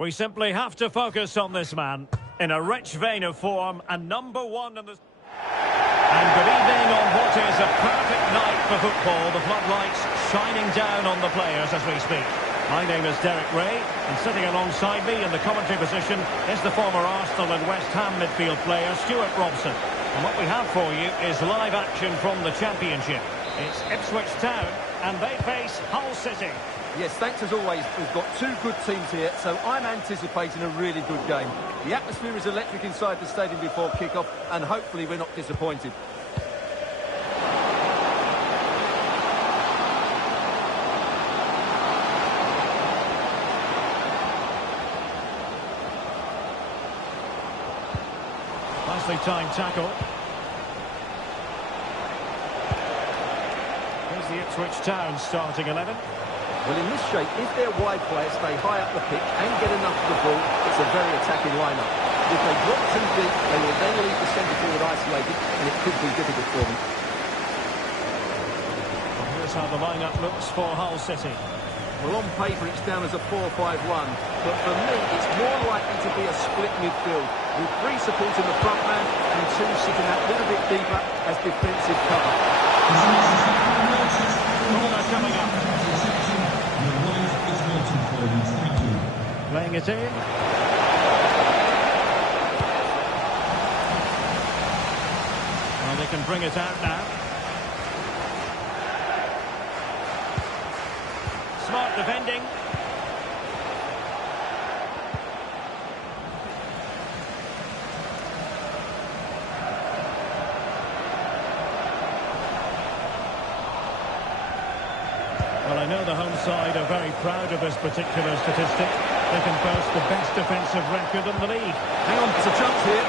We simply have to focus on this man. In a rich vein of form and number one in the... And good evening on what is a perfect night for football. The floodlights shining down on the players as we speak. My name is Derek Ray, and sitting alongside me in the commentary position is the former Arsenal and West Ham midfield player Stuart Robson. And what we have for you is live action from the Championship. It's Ipswich Town, and they face Hull City. Yes, thanks as always. We've got two good teams here, so I'm anticipating a really good game. The atmosphere is electric inside the stadium before kick-off, and hopefully we're not disappointed. Nicely timed tackle. Here's the Ipswich Town starting 11. Well, in this shape, if their wide players stay high up the pitch and get enough of the ball, it's a very attacking lineup. If they drop too deep, they will then leave the centre forward isolated, and it could be difficult for them. Here's how the lineup looks for Hull City. Well, on paper, it's down as a 4-5-1, but for me, it's more likely to be a split midfield, with three supporting the front man and two sitting out a little bit deeper as defensive cover. Corner coming up. Playing it in. Well, they can bring it out now. Smart defending. Well, I know the home side are very proud of this particular statistic. They can boast the best defensive record in the league. Hang on, there's a chance here.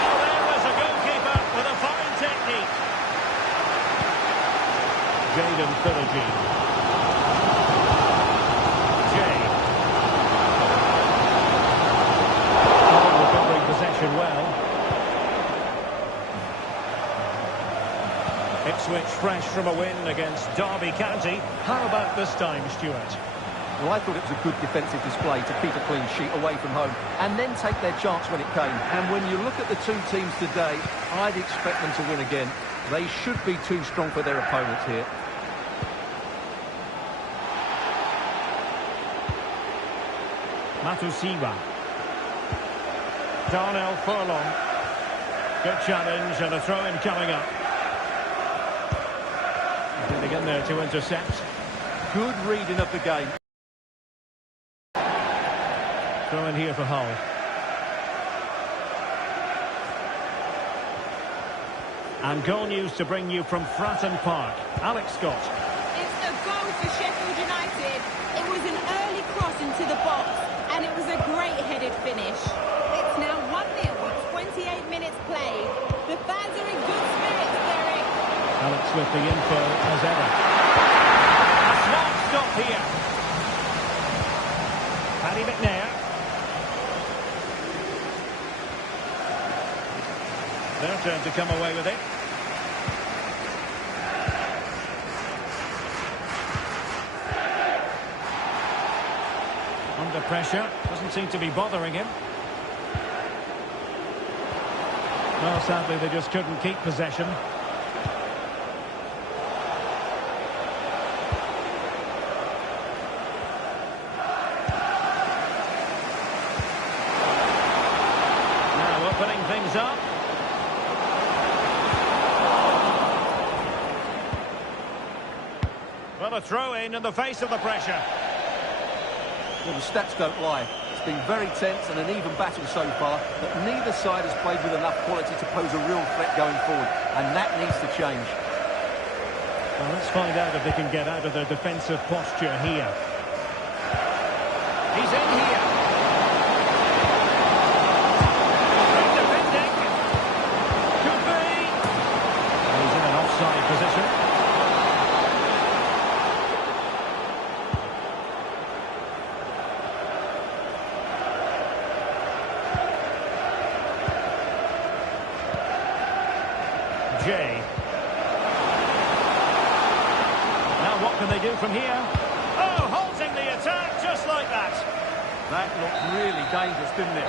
Oh, there was a goalkeeper with a fine technique. Jaden Philogene. Jay. Oh, recovering possession well. Ipswich fresh from a win against Derby County. How about this time, Stuart? Well, I thought it was a good defensive display to keep a clean sheet away from home and then take their chance when it came. And when you look at the two teams today, I'd expect them to win again. They should be too strong for their opponents here. Matusiwa. Darnell Furlong. Good challenge and a throw-in coming up. Getting in there to intercept. Good reading of the game. Throw in here for Hull. And goal news to bring you from Fratton Park. Alex Scott. It's a goal for Sheffield United. It was an early cross into the box, and it was a great headed finish. It's now 1-0 with 28 minutes played. The fans are in good spirits, Derek. Alex with the info as ever. A smart stop here. Paddy McNair. Their turn to come away with it. Under pressure. Doesn't seem to be bothering him. Well, sadly, they just couldn't keep possession. Now opening things up. Well, a throw-in the face of the pressure. Well, the stats don't lie. It's been very tense and an even battle so far, but neither side has played with enough quality to pose a real threat going forward, and that needs to change. Well, let's find out if they can get out of their defensive posture here. He's in here. Great defending. Could be. He's in an offside position. Jay. Now what can they do from here? Oh, halting the attack just like That looked really dangerous, didn't it?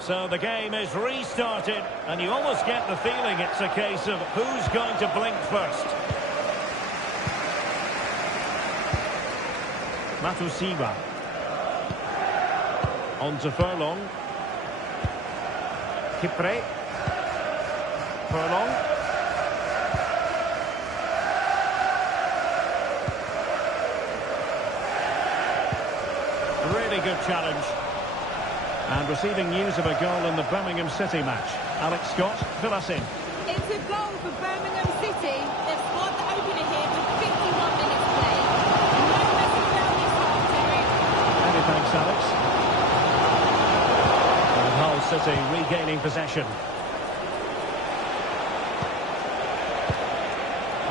So the game is restarted, and you almost get the feeling it's a case of who's going to blink first. Matusiwa. On to Furlong. Kipre. Furlong. Really good challenge. And receiving news of a goal in the Birmingham City match. Alex Scott, fill us in. It's a goal for Birmingham City. They've scored the opener here with 51 minutes played. No messing around this half, Terry. Many thanks, Alex. And Hull City regaining possession.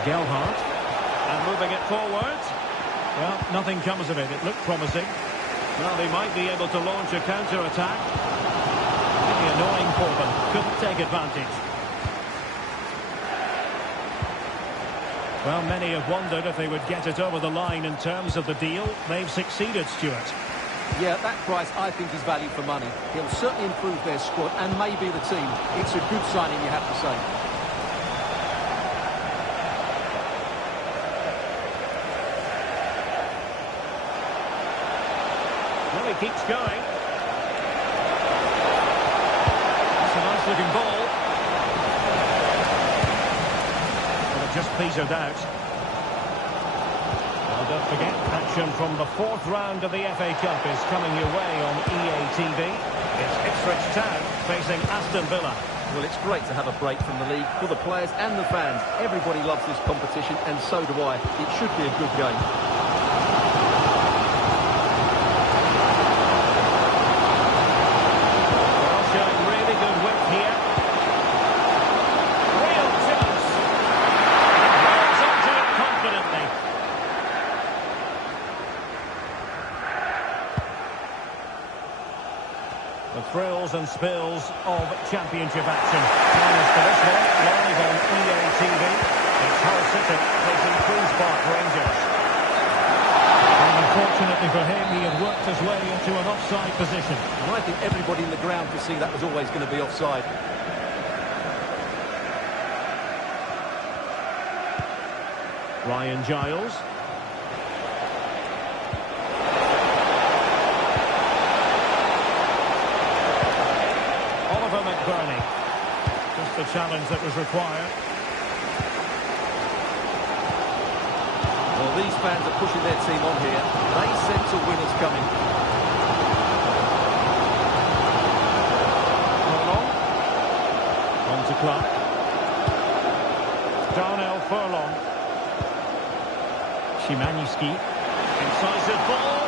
Gelhardt. And moving it forward. Well, nothing comes of it. It looked promising. Well, they might be able to launch a counter-attack. Really annoying for them. Couldn't take advantage. Well, many have wondered if they would get it over the line in terms of the deal. They've succeeded, Stuart. Yeah, that price I think is value for money. He'll certainly improve their squad and maybe the team. It's a good signing, you have to say. Well, he keeps going. That's a nice-looking ball. Well, it just petered out. Well, don't forget, action from the fourth round of the FA Cup is coming your way on EA TV. It's Ipswich Town facing Aston Villa. Well, it's great to have a break from the league for the players and the fans. Everybody loves this competition, and so do I. It should be a good game. The thrills and spills of championship action. As for this one, live on EA TV, it's Hull City facing Queen's Park Rangers. And unfortunately for him, he had worked his way into an offside position. And I think everybody in the ground could see that was always going to be offside. Ryan Giles. McBurney. Just the challenge that was required. Well, these fans are pushing their team on here. They sense a winner's coming. Furlong. On to Clark. Darnell Furlong. Szymanski. Incisive ball.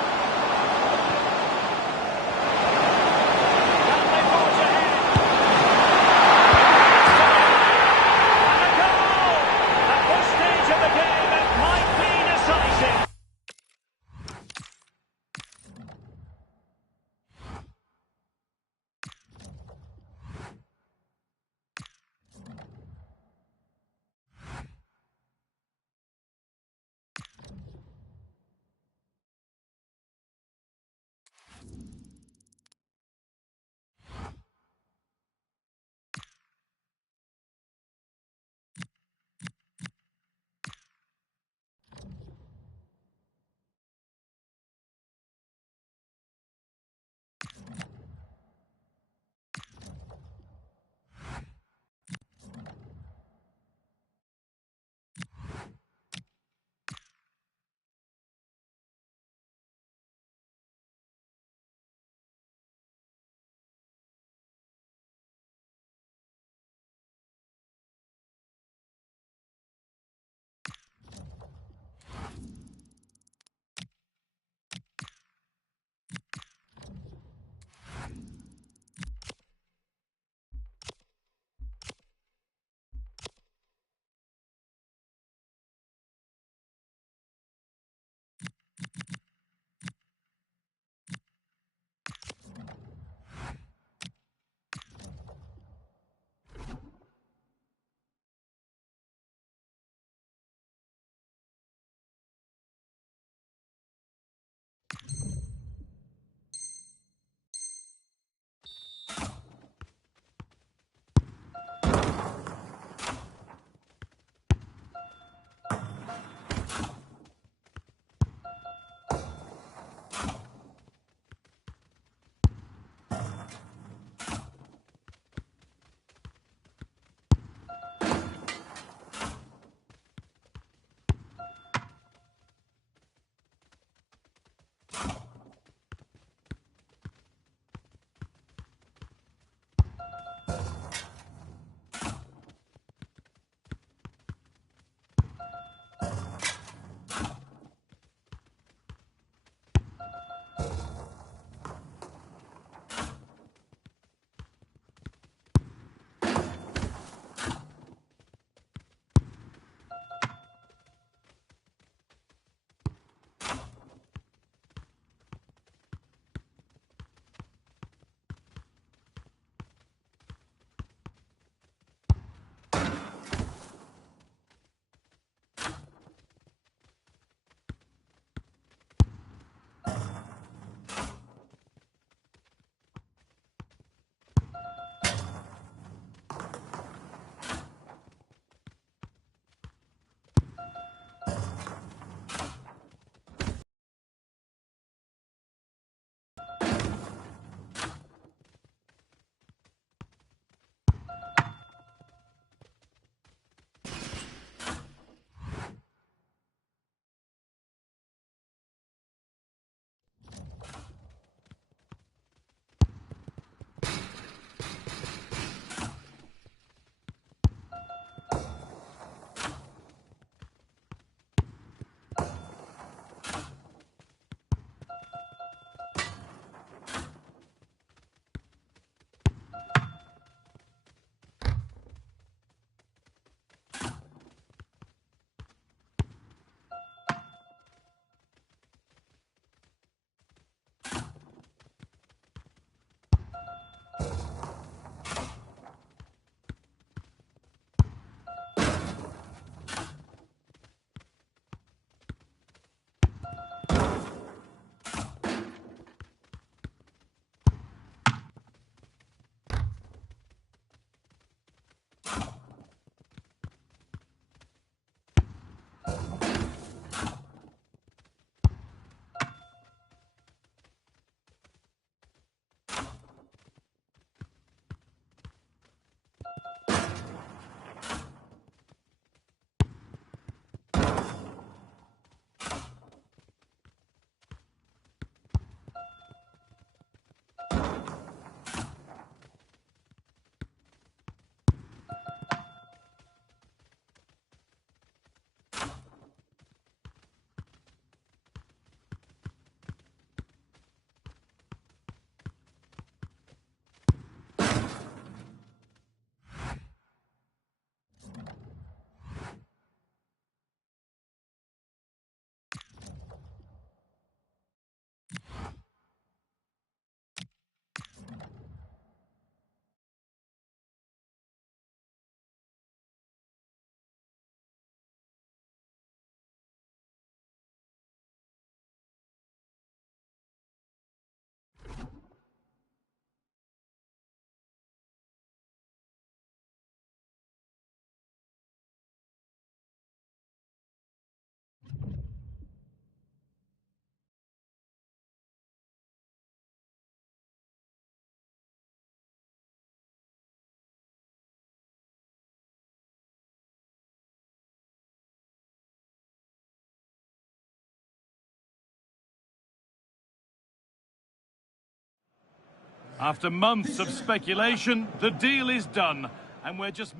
After months of speculation, the deal is done, and we're just...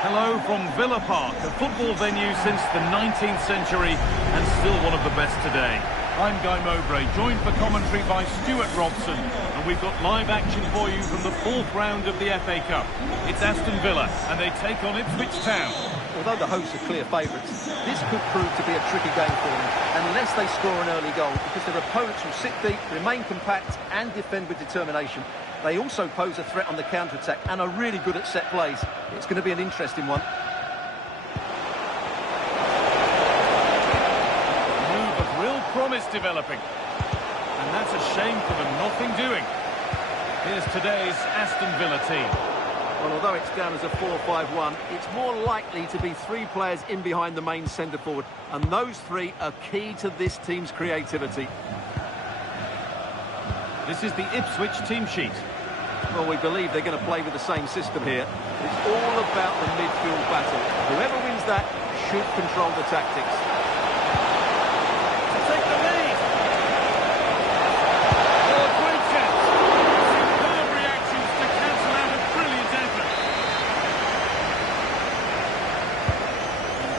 Hello from Villa Park, a football venue since the 19th century and still one of the best today. I'm Guy Mowbray, joined for commentary by Stuart Robson, and we've got live action for you from the 4th round of the FA Cup. It's Aston Villa, and they take on Ipswich Town. Although the hosts are clear favourites, this could prove to be a tricky game for them, unless they score an early goal, because their opponents will sit deep, remain compact and defend with determination. They also pose a threat on the counter-attack and are really good at set plays. It's going to be an interesting one. Move of real promise developing. And that's a shame for them, nothing doing. Here's today's Aston Villa team. Well, although it's down as a 4-5-1, it's more likely to be 3 players in behind the main centre-forward, and those 3 are key to this team's creativity. This is the Ipswich team sheet. Well, we believe they're going to play with the same system here. It's all about the midfield battle. Whoever wins that should control the tactics. To take the lead. Oh, great chance. Superb reactions to cancel out a brilliant effort.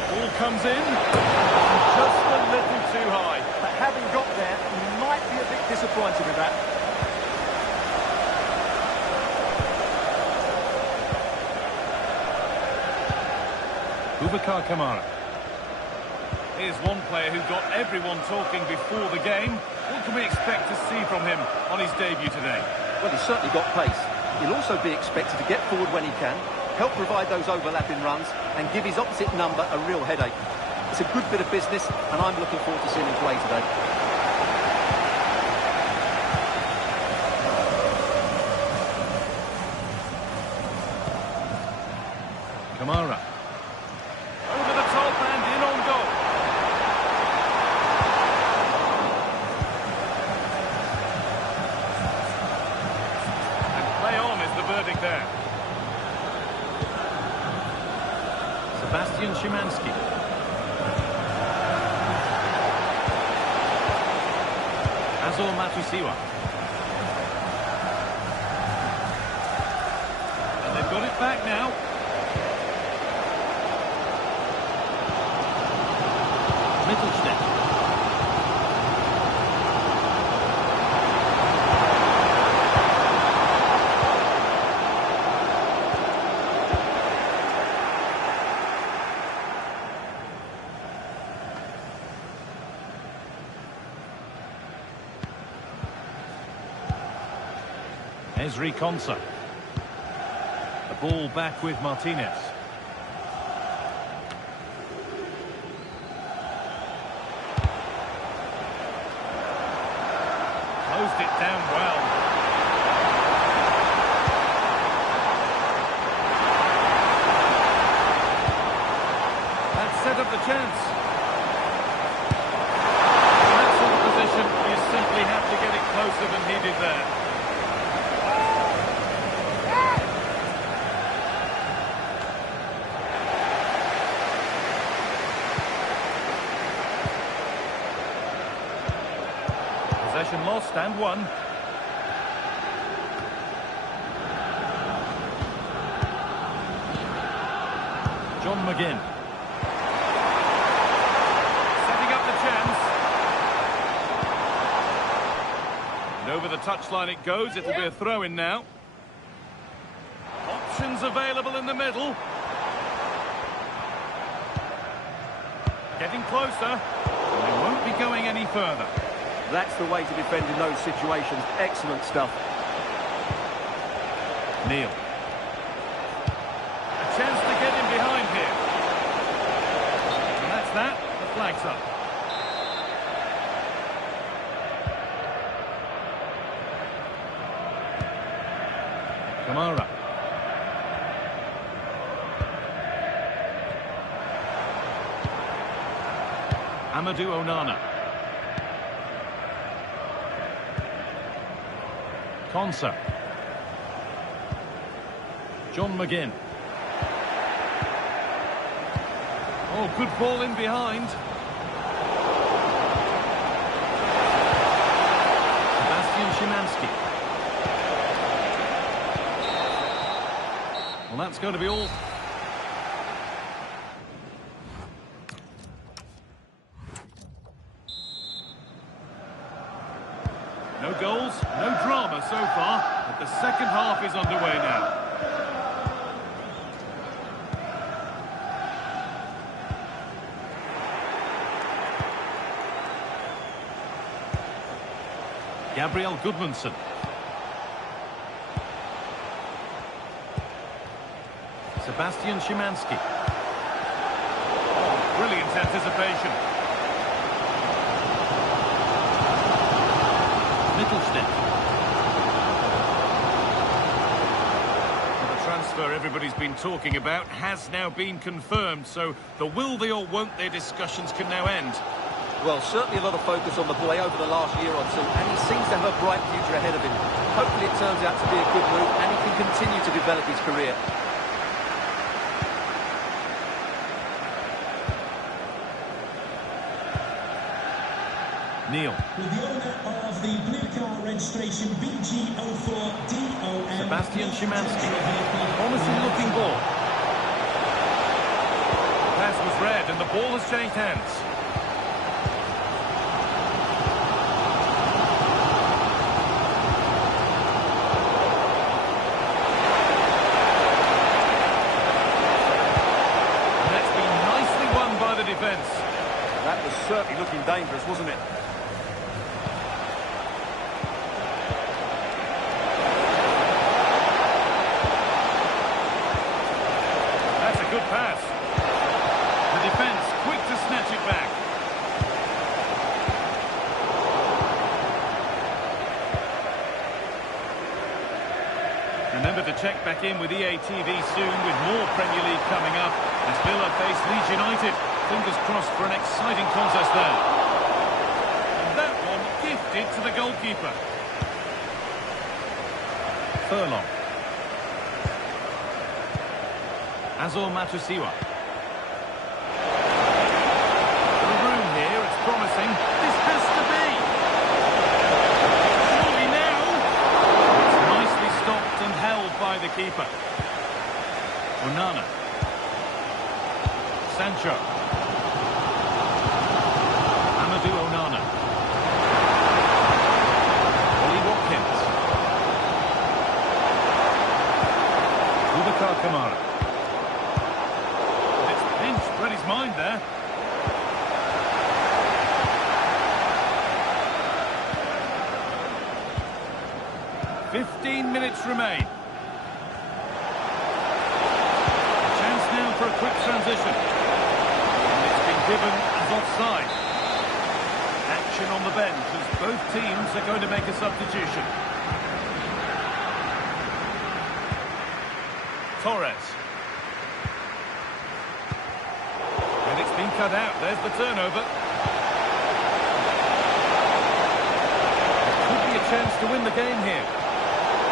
Ball comes in. Just a little too high. But having got there, you might be a bit disappointed with that. Boubacar Kamara. Here's one player who got everyone talking before the game. What can we expect to see from him on his debut today? Well, he's certainly got pace. He'll also be expected to get forward when he can, help provide those overlapping runs, and give his opposite number a real headache. It's a good bit of business, and I'm looking forward to seeing him play today. Kamara. Over the top and in on goal. And play on is the verdict there. Sebastian Szymanski. Azor Matusiwa. And they've got it back now. Mittelstädt. Ezri Konsa. The ball back with Martinez. Closed it down well. That set up the chance. In that sort of position, you simply have to get it closer than he did there. Possession lost and won. John McGinn. Setting up the chance. And over the touchline it goes. It'll be a throw-in now. Options available in the middle. Getting closer. They won't be going any further. That's the way to defend in those situations. Excellent stuff. Neil. A chance to get in behind here. And that's that. The flag's up. Kamara. Amadou Onana. Konsa. John McGinn. Oh, good ball in behind. Szymanski. Well, that's going to be all. No goals, no drama so far, but the second half is underway now. Gabriel Gudmundsson. Sebastian Szymanski. Brilliant anticipation. Mittelstädt. Well, the transfer everybody's been talking about has now been confirmed, so the will they or won't they discussions can now end. Well, certainly a lot of focus on the boy over the last year or two, and he seems to have a bright future ahead of him. Hopefully it turns out to be a good move, and he can continue to develop his career. Neil. With the owner of the blue car registration BG04DOM. Sebastian Szymanski. Promising looking ball. The pass was read and the ball has changed hands. And that's been nicely won by the defence. That was certainly looking dangerous, wasn't it? Good pass. The defence quick to snatch it back. Remember to check back in with EA TV soon with more Premier League coming up as Villa face Leeds United. Fingers crossed for an exciting contest there. And that one gifted to the goalkeeper. Furlong. Azor Matusiwa. The room here, it's promising. This has to be. Surely now. It's nicely stopped and held by the keeper. Onana. Sancho. Amadou Onana. Ollie Watkins. Boubacar Kamara. Read his mind there. "15 minutes remain. A chance now for a quick transition. And it's been given as offside. Action on the bench as both teams are going to make a substitution. Torres. It's been cut out. There's the turnover. Could be a chance to win the game here.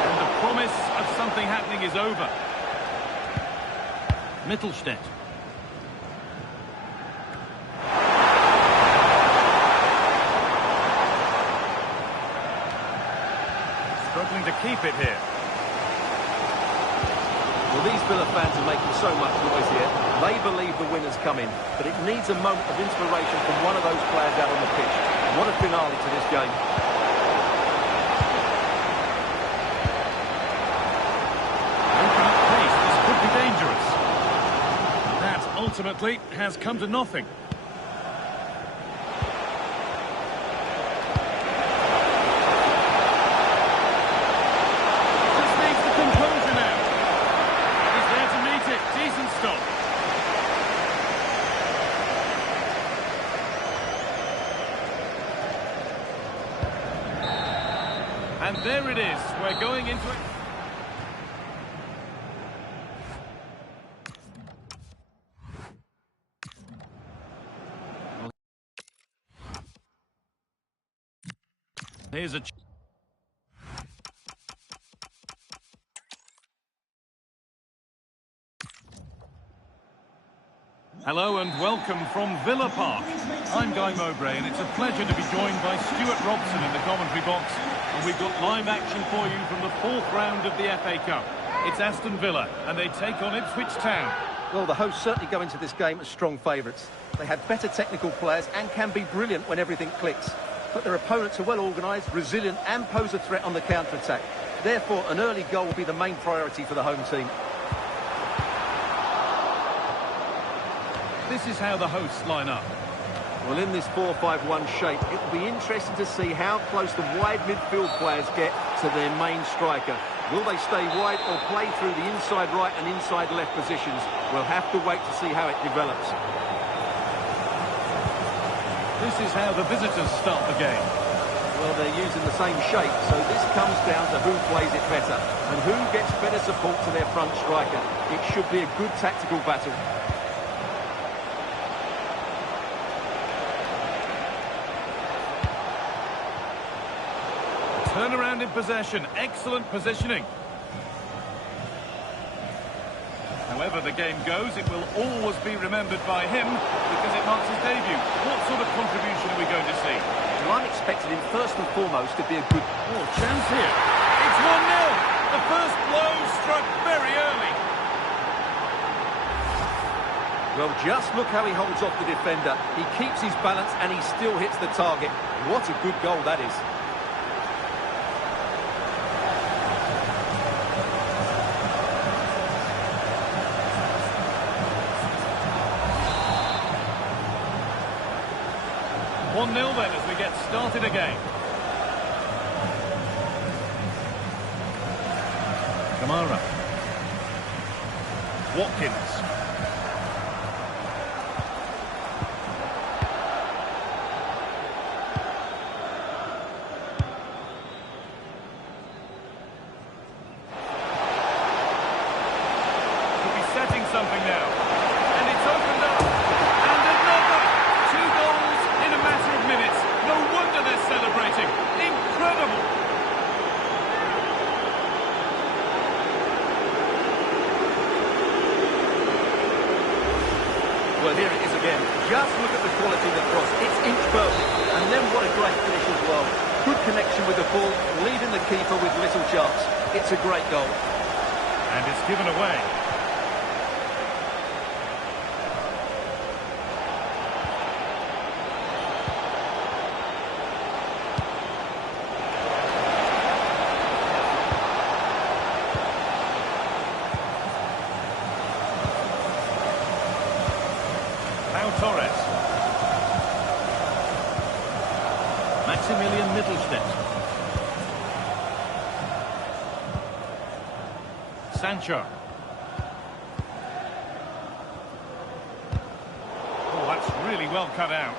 And the promise of something happening is over. Mittelstädt. Struggling to keep it here. Well, these Villa fans are making so much noise here. They believe the winner's coming, but it needs a moment of inspiration from one of those players out on the pitch. What a finale to this game. Open up pace, this could be dangerous. That ultimately has come to nothing. And there it is. We're going into it. Here's a... Hello and welcome from Villa Park. I'm Guy Mowbray and it's a pleasure to be joined by Stuart Robson in the commentary box. And we've got live action for you from the 4th round of the FA Cup. It's Aston Villa and they take on Ipswich Town. Well, the hosts certainly go into this game as strong favourites. They have better technical players and can be brilliant when everything clicks. But their opponents are well organised, resilient and pose a threat on the counter-attack. Therefore, an early goal will be the main priority for the home team. This is how the hosts line up. Well, in this 4-5-1 shape, it will be interesting to see how close the wide midfield players get to their main striker. Will they stay wide or play through the inside right and inside left positions? We'll have to wait to see how it develops. This is how the visitors start the game. Well, they're using the same shape, so this comes down to who plays it better and who gets better support to their front striker. It should be a good tactical battle. Turnaround in possession, excellent positioning. However the game goes, it will always be remembered by him because it marks his debut. What sort of contribution are we going to see? Well, I'm expecting him first and foremost to be a good... Oh, chance here. It's 1-0. The first blow struck very early. Well, just look how he holds off the defender. He keeps his balance and he still hits the target. What a good goal that is. Nil then as we get started again. Kamara. Watkins. Could be setting something now. And it's opened up. And another. 2 goals in a matter of minutes. No wonder they're celebrating. Incredible. Well, here it is again. Just look at the quality of the cross. It's inch perfect. And then what a great finish as well. Good connection with the ball, leaving the keeper with little chance. It's a great goal. And it's given away. Torres. Maximilian Mittelstädt. Sancho. Oh, that's really well cut out.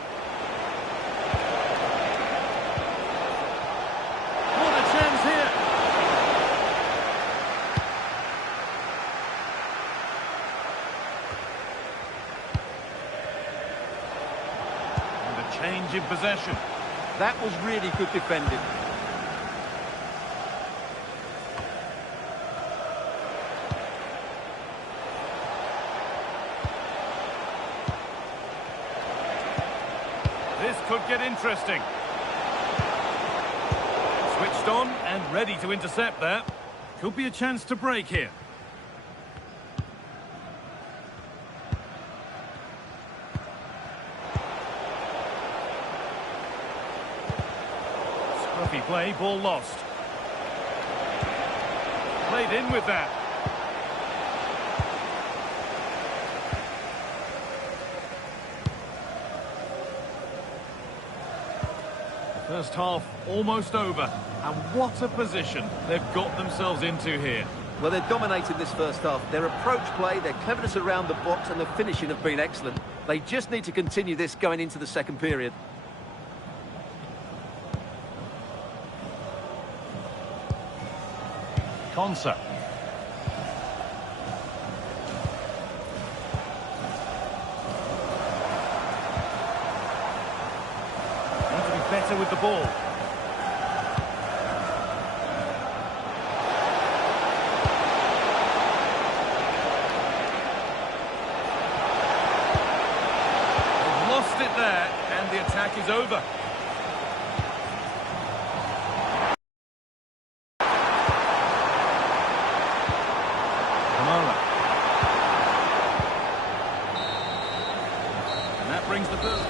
What a chance here. Change in possession. That was really good defending. This could get interesting. Switched on and ready to intercept that. Could be a chance to break here. Scruffy play, ball lost. Played in with that. First half almost over, and what a position they've got themselves into here. Well, they're dominating this first half. Their approach play, their cleverness around the box and the finishing have been excellent. They just need to continue this going into the second period. Konsa. Better with the ball. And the attack is over. Kamara. And that brings the first.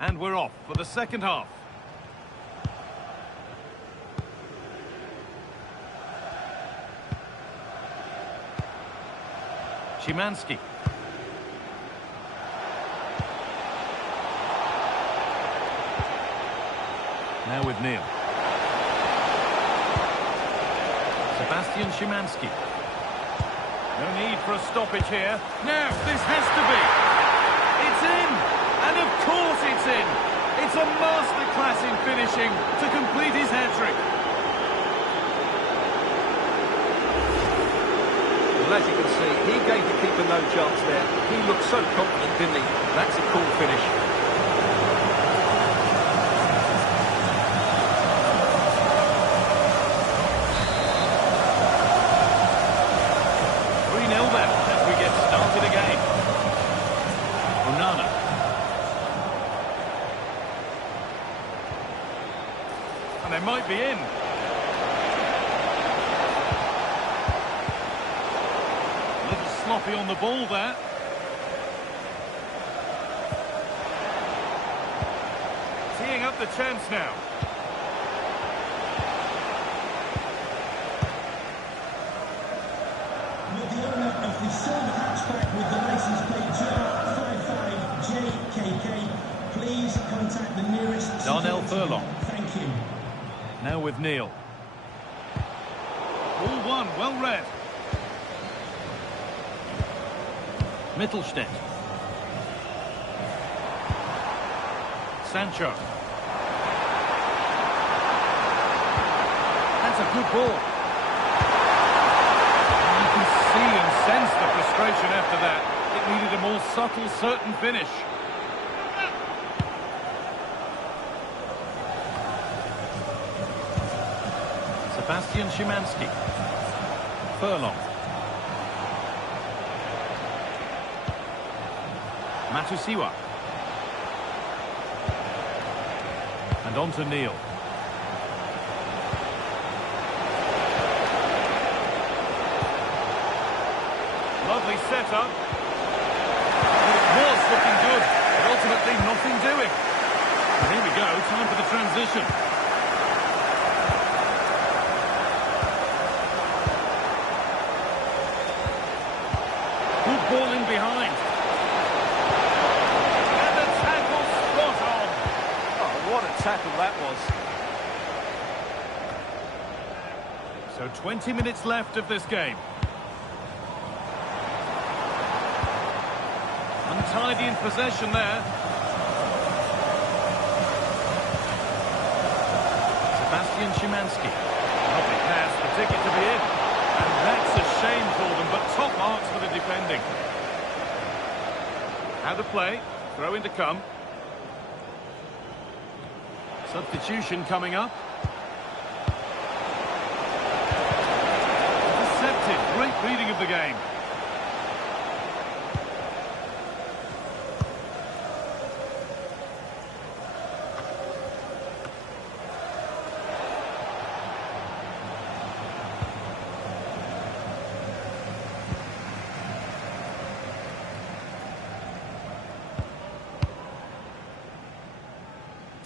And we're off for the second half. Szymanski. Now with Neil. Sebastian Szymanski. No need for a stoppage here. Now, this has to be. It's in! And of course it's in! It's a masterclass in finishing to complete his hat-trick. Well, as you can see, he gave the keeper no chance there. He looked so confident, didn't he? That's a cool finish. And they might be in. A little sloppy on the ball there. Teeing up the chance now. With the owner of the silver hatchback with the license plate GR55JKK, please contact the nearest Darnell Furlong. Thank you. Now with Neil. All one, well read. Mittelstädt. Sancho. That's a good ball. You can see and sense the frustration after that. It needed a more subtle, certain finish. Sebastian Szymanski. Furlong. Matusiwa. And on to Neil. Lovely setup. It was looking good, but ultimately nothing doing. And here we go, time for the transition. Good ball in behind. And the tackle spot on. Oh, what a tackle that was. So 20 minutes left of this game. Untidy in possession there. Sebastian Szymanski. Lovely pass, the ticket to be in. And that's a shame for them, but top marks for the defending. How to play, throw in to come. Substitution coming up. Deceptive, great reading of the game.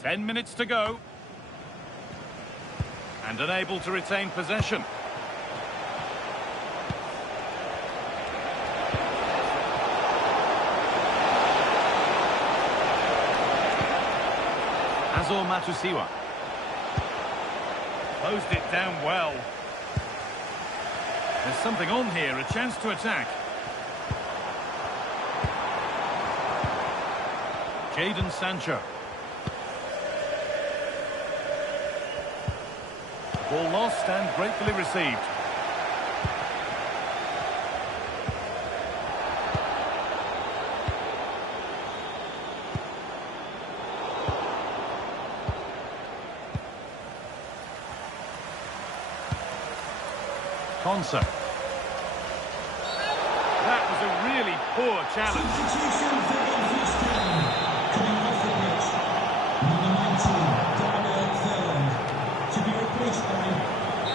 Ten minutes to go. And unable to retain possession. Azor Matusiwa. Closed it down well. There's something on here, a chance to attack. Jadon Sancho. Ball lost and gratefully received. Konsa. That was a really poor challenge. Substitution for Enfield Town. Coming off the pitch, number 19, Day Thurland, to be replaced by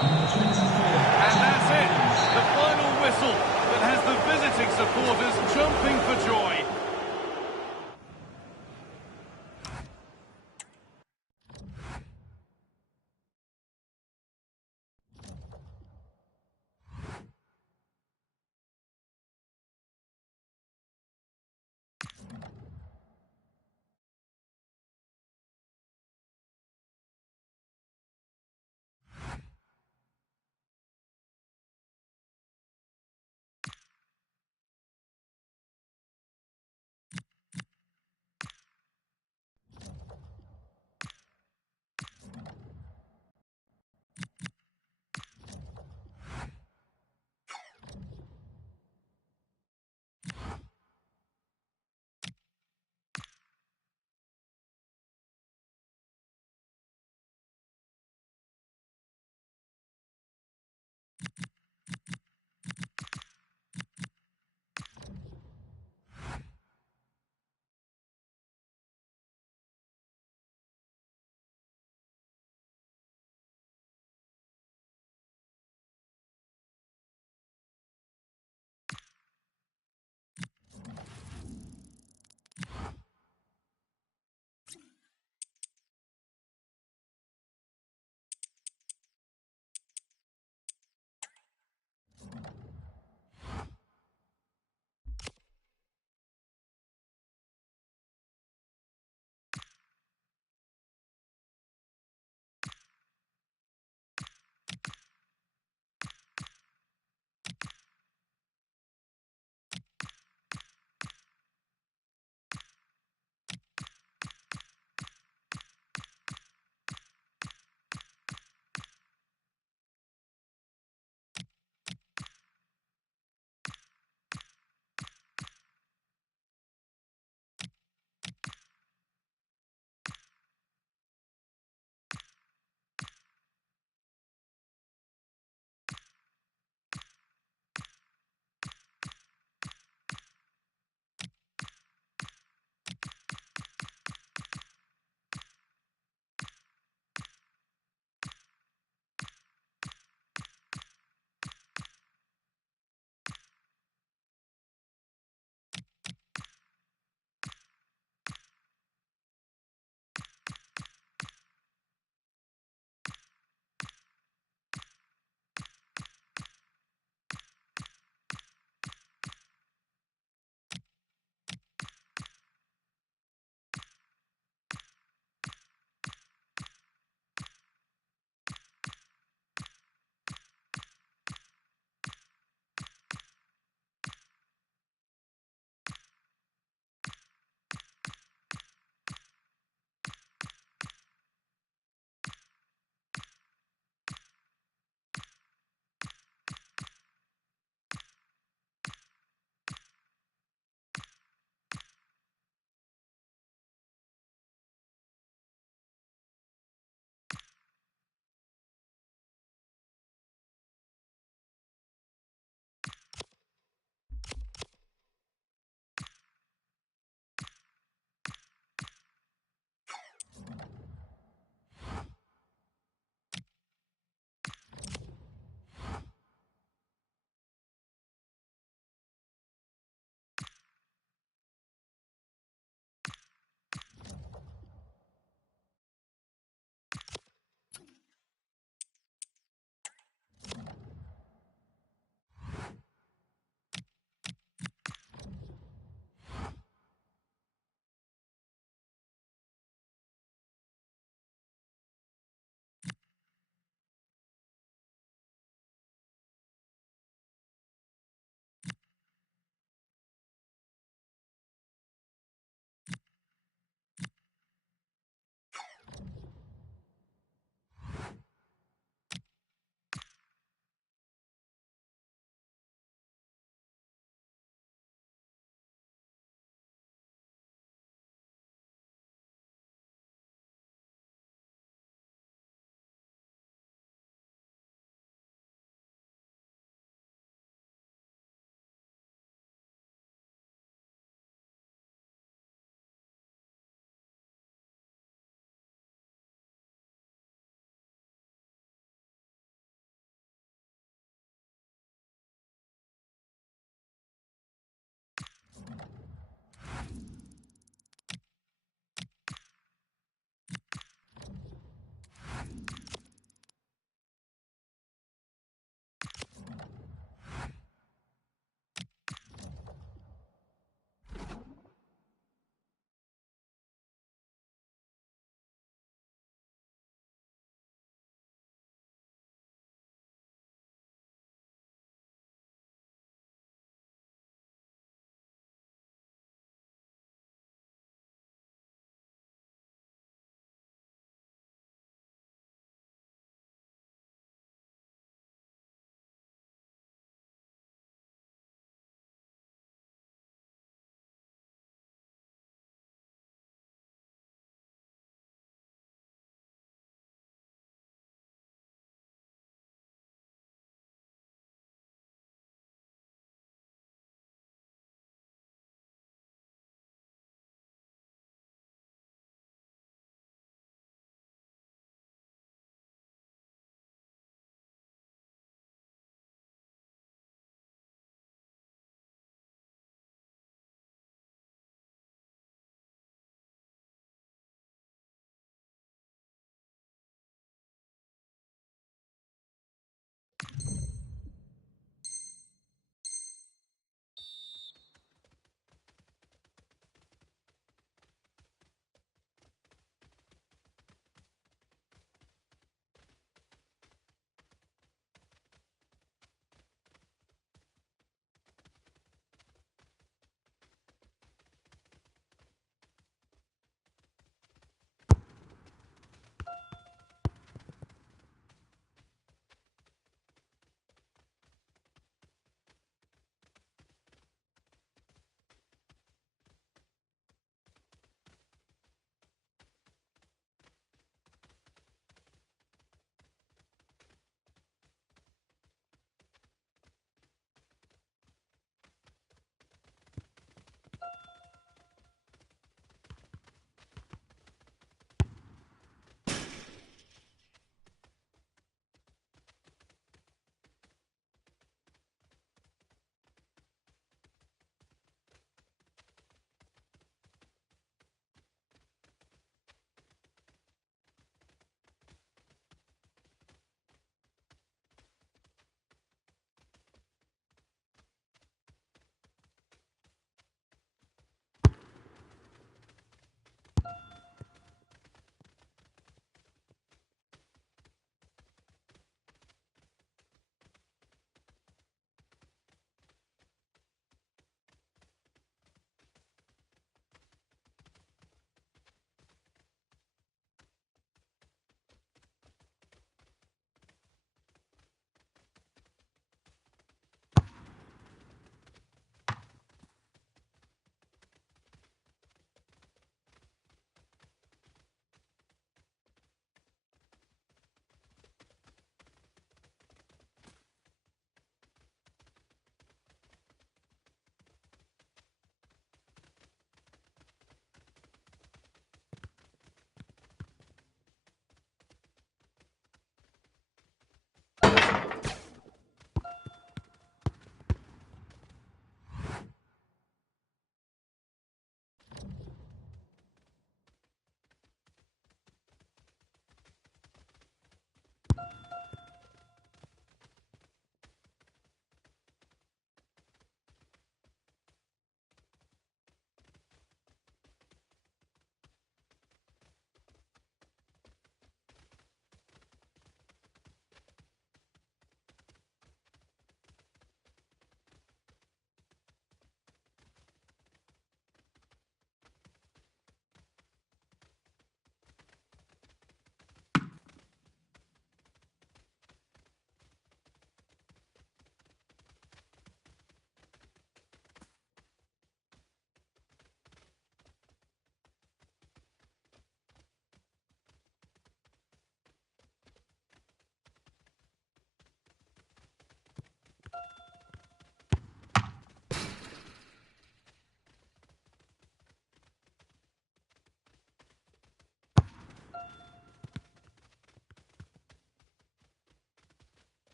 number 24. And that's it, the final whistle that has the visiting supporters jumping for joy.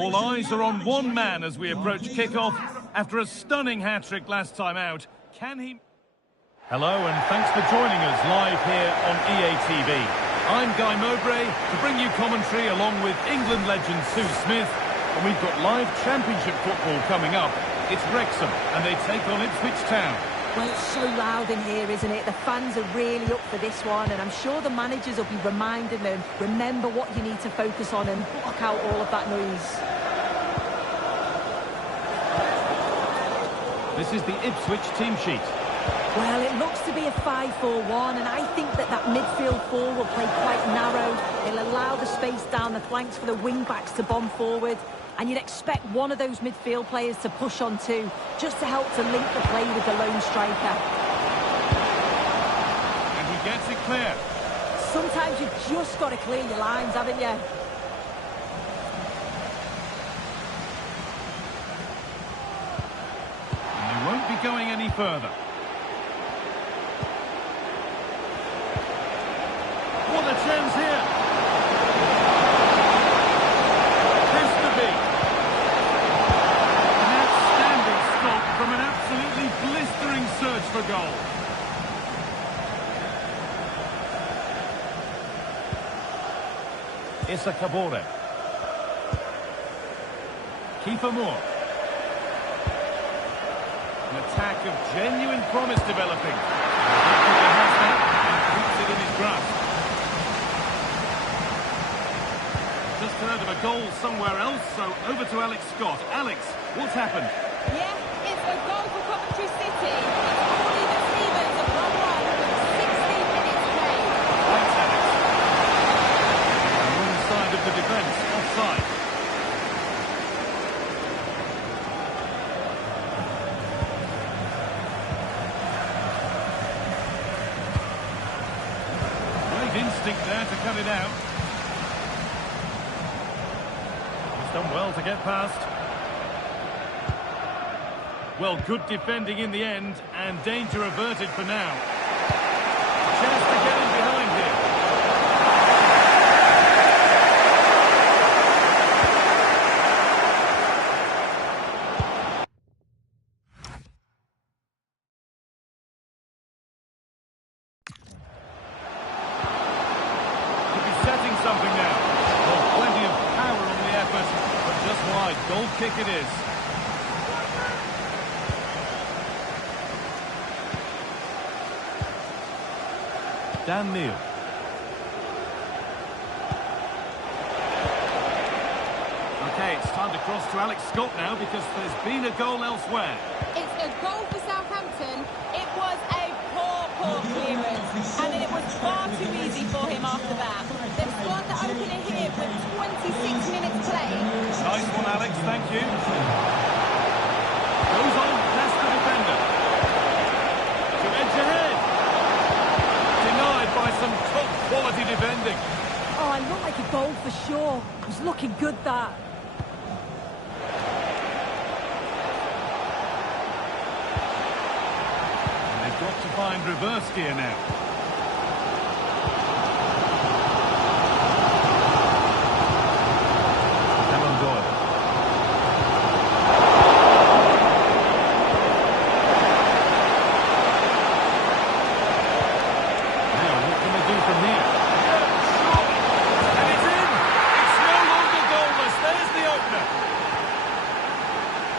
All eyes are on one man as we approach kickoff. After a stunning hat-trick last time out, can he... Hello and thanks for joining us live here on EA TV. I'm Guy Mowbray to bring you commentary along with England legend Sue Smith. And we've got live championship football coming up. It's Wrexham and they take on Ipswich Town. Well, it's so loud in here, isn't it? The fans are really up for this one, and I'm sure the managers will be reminding them, remember what you need to focus on and block out all of that noise. This is the Ipswich team sheet. Well, it looks to be a 5-4-1, and I think that midfield four will play quite narrow. They'll allow the space down the flanks for the wing-backs to bomb forward. And you'd expect one of those midfield players to push on too, just to help to link the play with the lone striker. And he gets it clear. Sometimes you've just got to clear your lines, haven't you? And they won't be going any further. What a chance here! From an absolutely blistering search for goal. Issa Kabore. Kiefer Moore. An attack of genuine promise developing. He has that and keeps it in his grasp. Just heard of a goal somewhere else, so over to Alex Scott. Alex, what's happened? Yeah, it's a goal for Coventry City. Only the Stevens have 1-1. 16 minutes played. Thanks, Alex. Wrong side of the defence, offside. Great instinct there to cut it out. He's done well to get past. Well, good defending in the end, and danger averted for now. Chance to get in behind here. Could be setting something now. Well, plenty of power on the effort, but just wide. Goal kick it is. Dan Neil. Okay, it's time to cross to Alex Scott now because there's been a goal elsewhere. It's a goal for Southampton. It was a poor clearance, and it was far too easy for him after that. They've scored their own minutes played. Nice one, Alex, thank you. Goes on, past the defender. To edge ahead. Denied by some top-quality defending. Oh, it looked like a goal for sure. It was looking good, that. And they've got to find reverse gear now.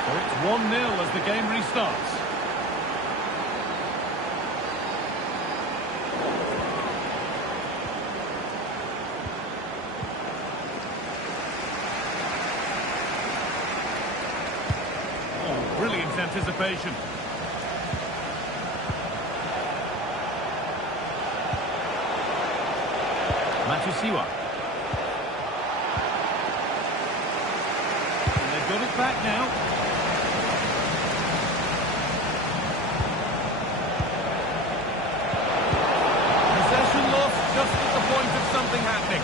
So it's 1-0 as the game restarts. Oh, brilliant anticipation. Matusiwa. And they've got it back now. Just at the point of something happening.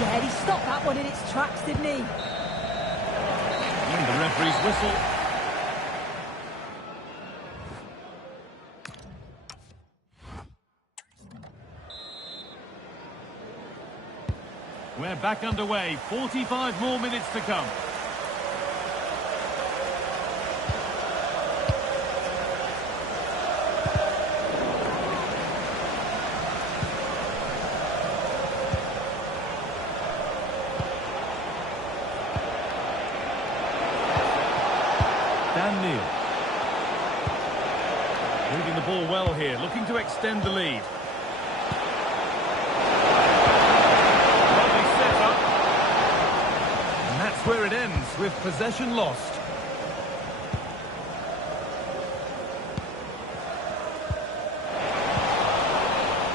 Yeah, he stopped that one in its tracks, didn't he? And the referee's whistle. We're back underway. 45 more minutes to come. Moving the ball well here, looking to extend the lead. Lovely set up. And that's where it ends, with possession lost.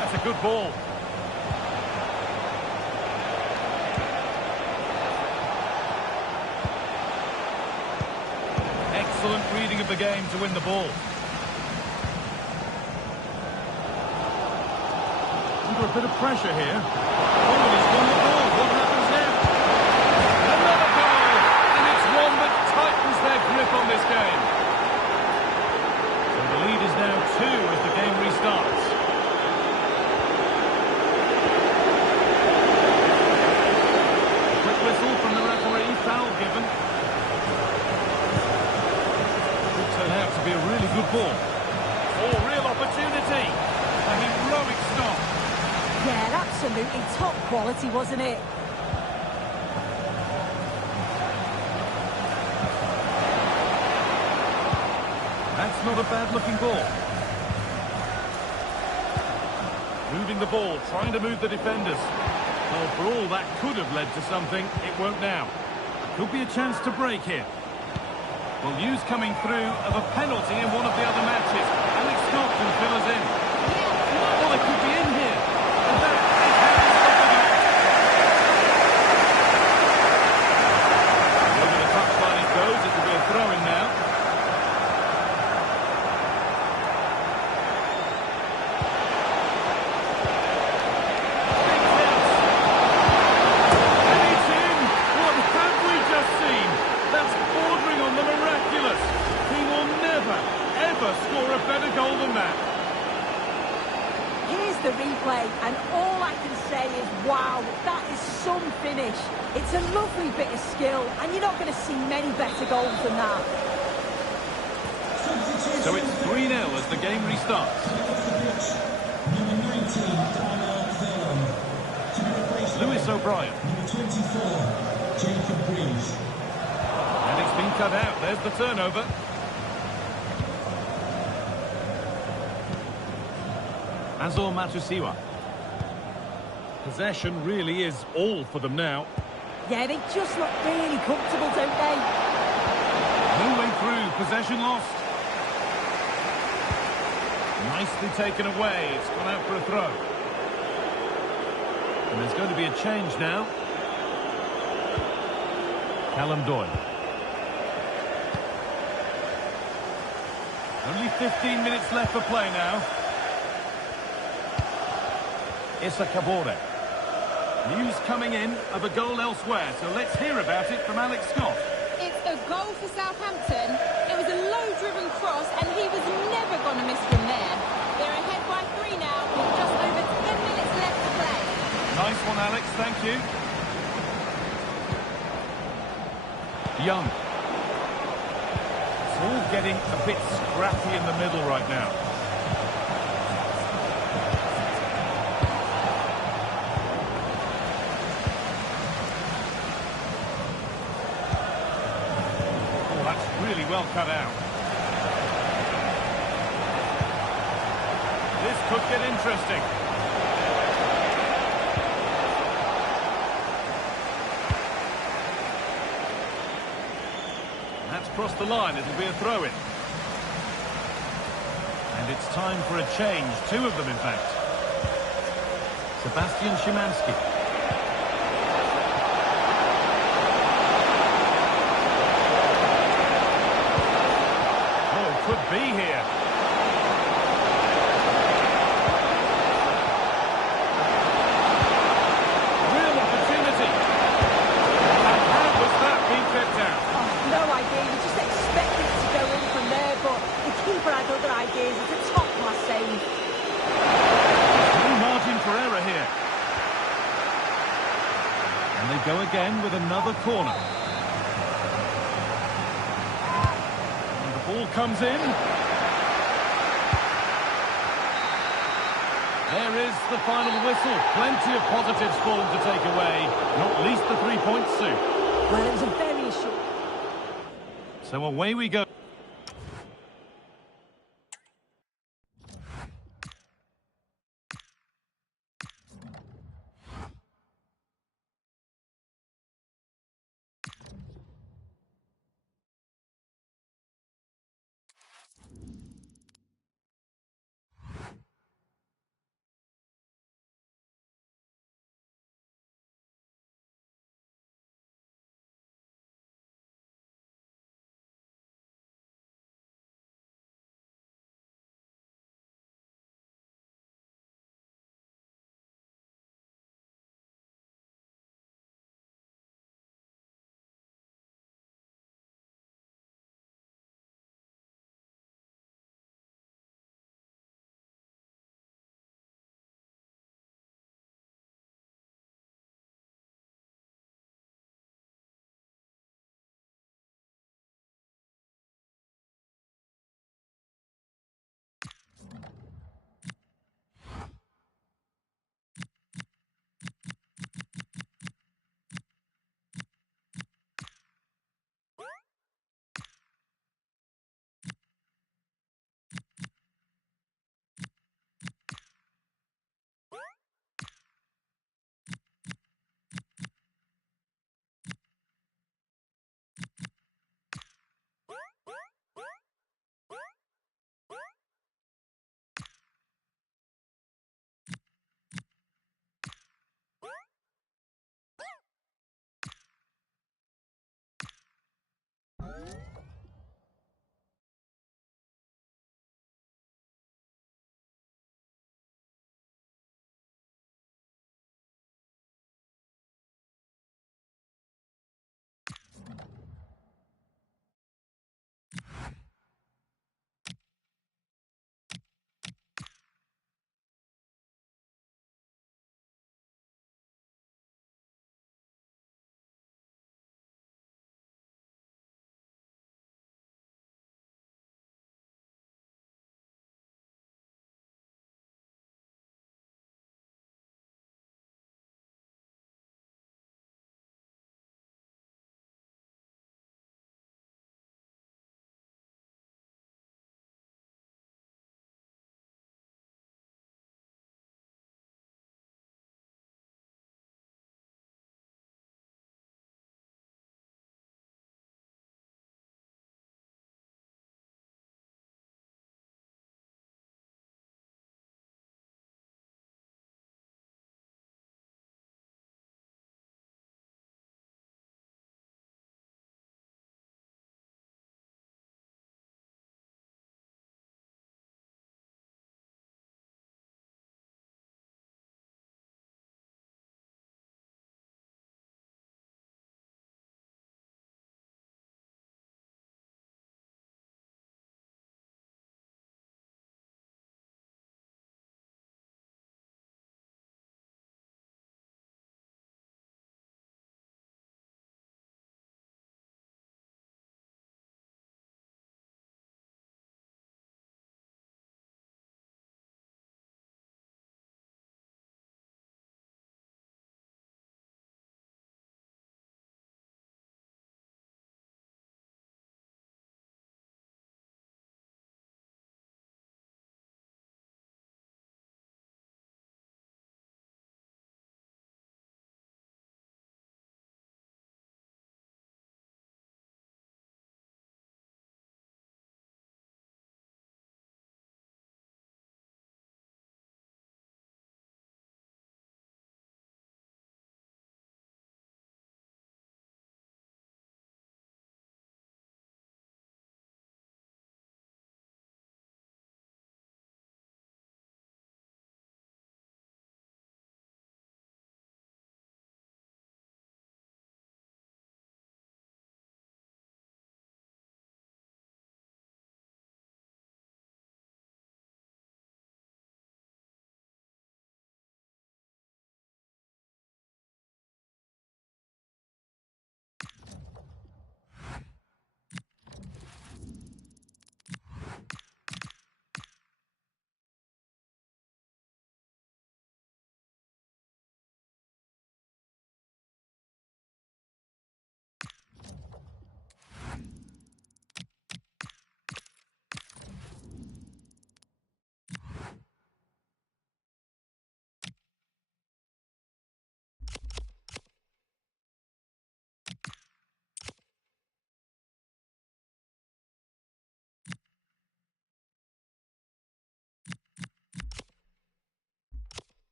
That's a good ball. Excellent reading of the game to win the ball. Under a bit of pressure here. Oh, and he's won the ball. What happens now? Another goal! And it's one that tightens their grip on this game. So the lead is now 2 as the game restarts. A quick whistle from the referee. Foul given. Could turn out to be a really good ball. Oh, real opportunity. A heroic stop. Yeah, absolutely top quality, wasn't it? That's not a bad-looking ball. Moving the ball, trying to move the defenders. Well, for all that could have led to something, it won't now. Could be a chance to break here. Well, news coming through of a penalty in one of the other matches. Alex Scott can fill us in. Well, they could be in here. And that is how to stop it out. Over the touchline it goes. It will be a throw-in now. Big hits. And it's in. What have we just seen? That's bordering on the miraculous. He will never, ever score a better goal than that. Here's the replay, and all I can say is, wow, that is some finish. It's a lovely bit of skill, and you're not going to see many better goals than that. So it's 3-0 as the game restarts. Number 19, Tanay AkA Thunderbolt. To be replaced by Lewis O'Brien. number 24, Jacob Breeze. And it's been cut out. There's the turnover. Azor Matusiwa. Possession really is all for them now. Yeah, they just look really comfortable, don't they? No way through. Possession lost. Nicely taken away. It's gone out for a throw. And there's going to be a change now. Callum Doyle. Only 15 minutes left for play now. Issa Kabore. News coming in of a goal elsewhere, so let's hear about it from Alex Scott. It's a goal for Southampton. It was a low-driven cross, and he was never going to miss from there. They're ahead by 3 now, with just over 10 minutes left to play. Nice one, Alex, thank you. Young. It's all getting a bit scrappy in the middle right now. Oh, that's really well cut out. This could get interesting. That's crossed the line. It'll be a throw-in. And it's time for a change. 2 of them, in fact. Sebastian Szymanski. Oh, could be here. Real opportunity. And how was that being kept out? No idea. You just expect it to go in from there, but the keeper had other ideas. It's a top-class save. No margin for error here. And they go again with another corner. And the ball comes in. There is the final whistle. Plenty of positives for them to take away. Not least the 3 points, Sue. Well, it was a very short... So away we go.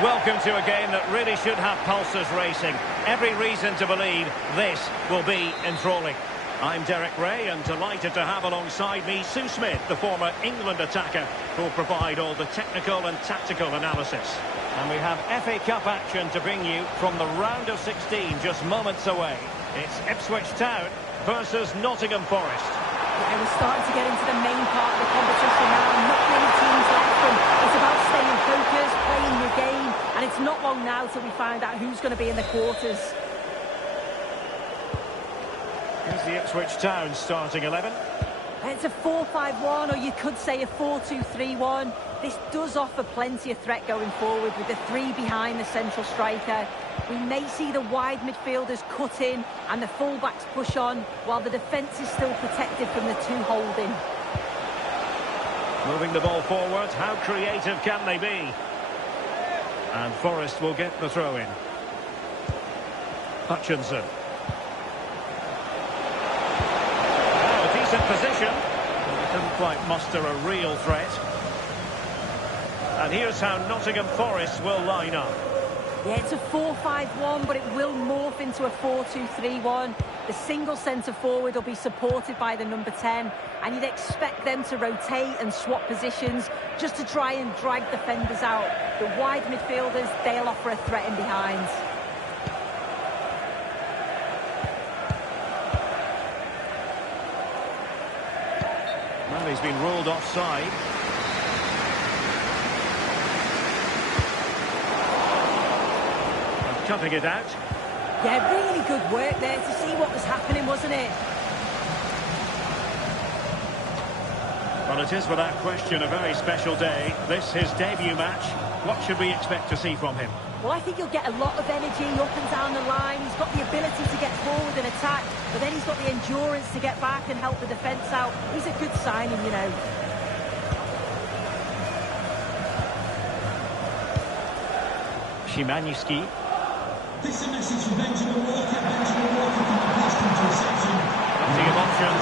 And welcome to a game that really should have pulses racing. Every reason to believe this will be enthralling. I'm Derek Ray, and delighted to have alongside me Sue Smith, the former England attacker, who will provide all the technical and tactical analysis. And we have FA Cup action to bring you from the round of 16, just moments away. It's Ipswich Town versus Nottingham Forest. Yeah, we're starting to get into the main part of the competition now. Not many teams left, and it's about staying focused, playing your game, and it's not long now till we find out who's going to be in the quarters. Here's the Ipswich Town starting 11. It's a 4-5-1, or you could say a 4-2-3-1. This does offer plenty of threat going forward with the three behind the central striker. We may see the wide midfielders cut in and the fullbacks push on, while the defence is still protected from the two holding. Moving the ball forward, how creative can they be? And Forest will get the throw in. Hutchinson. Position. He couldn't quite muster a real threat. And here's how Nottingham Forest will line up. Yeah, it's a 4-5-1, but it will morph into a 4-2-3-1. The single centre forward will be supported by the number 10, and you'd expect them to rotate and swap positions just to try and drag defenders out. The wide midfielders, they'll offer a threat in behind. Well, he's been ruled offside. And cutting it out. Yeah, really good work there to see what was happening, wasn't it? Well, it is without question a very special day. This his debut match. What should we expect to see from him? Well, I think he'll get a lot of energy up and down the line. He's got the ability to get forward and attack, but then he's got the endurance to get back and help the defence out. He's a good signing, you know. Szymanski. This is a message from Benjamin Walker. Benjamin Walker from the press control section. Plenty of options.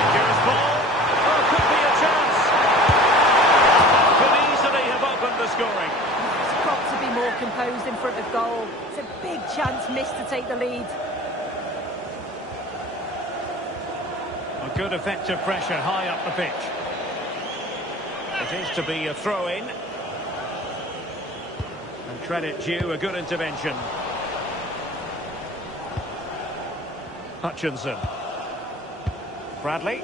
Dangerous ball. Oh, could be a chance. That could easily have opened the scoring. Got to be more composed in front of goal. It's a big chance missed to take the lead. A good effective pressure high up the pitch. It is to be a throw-in. And credit due, a good intervention. Hutchinson. Bradley.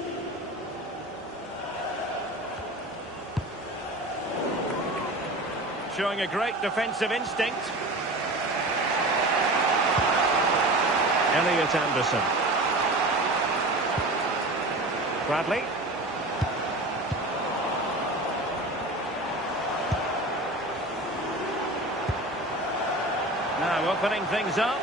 Showing a great defensive instinct. Elliot Anderson. Bradley. Now opening things up.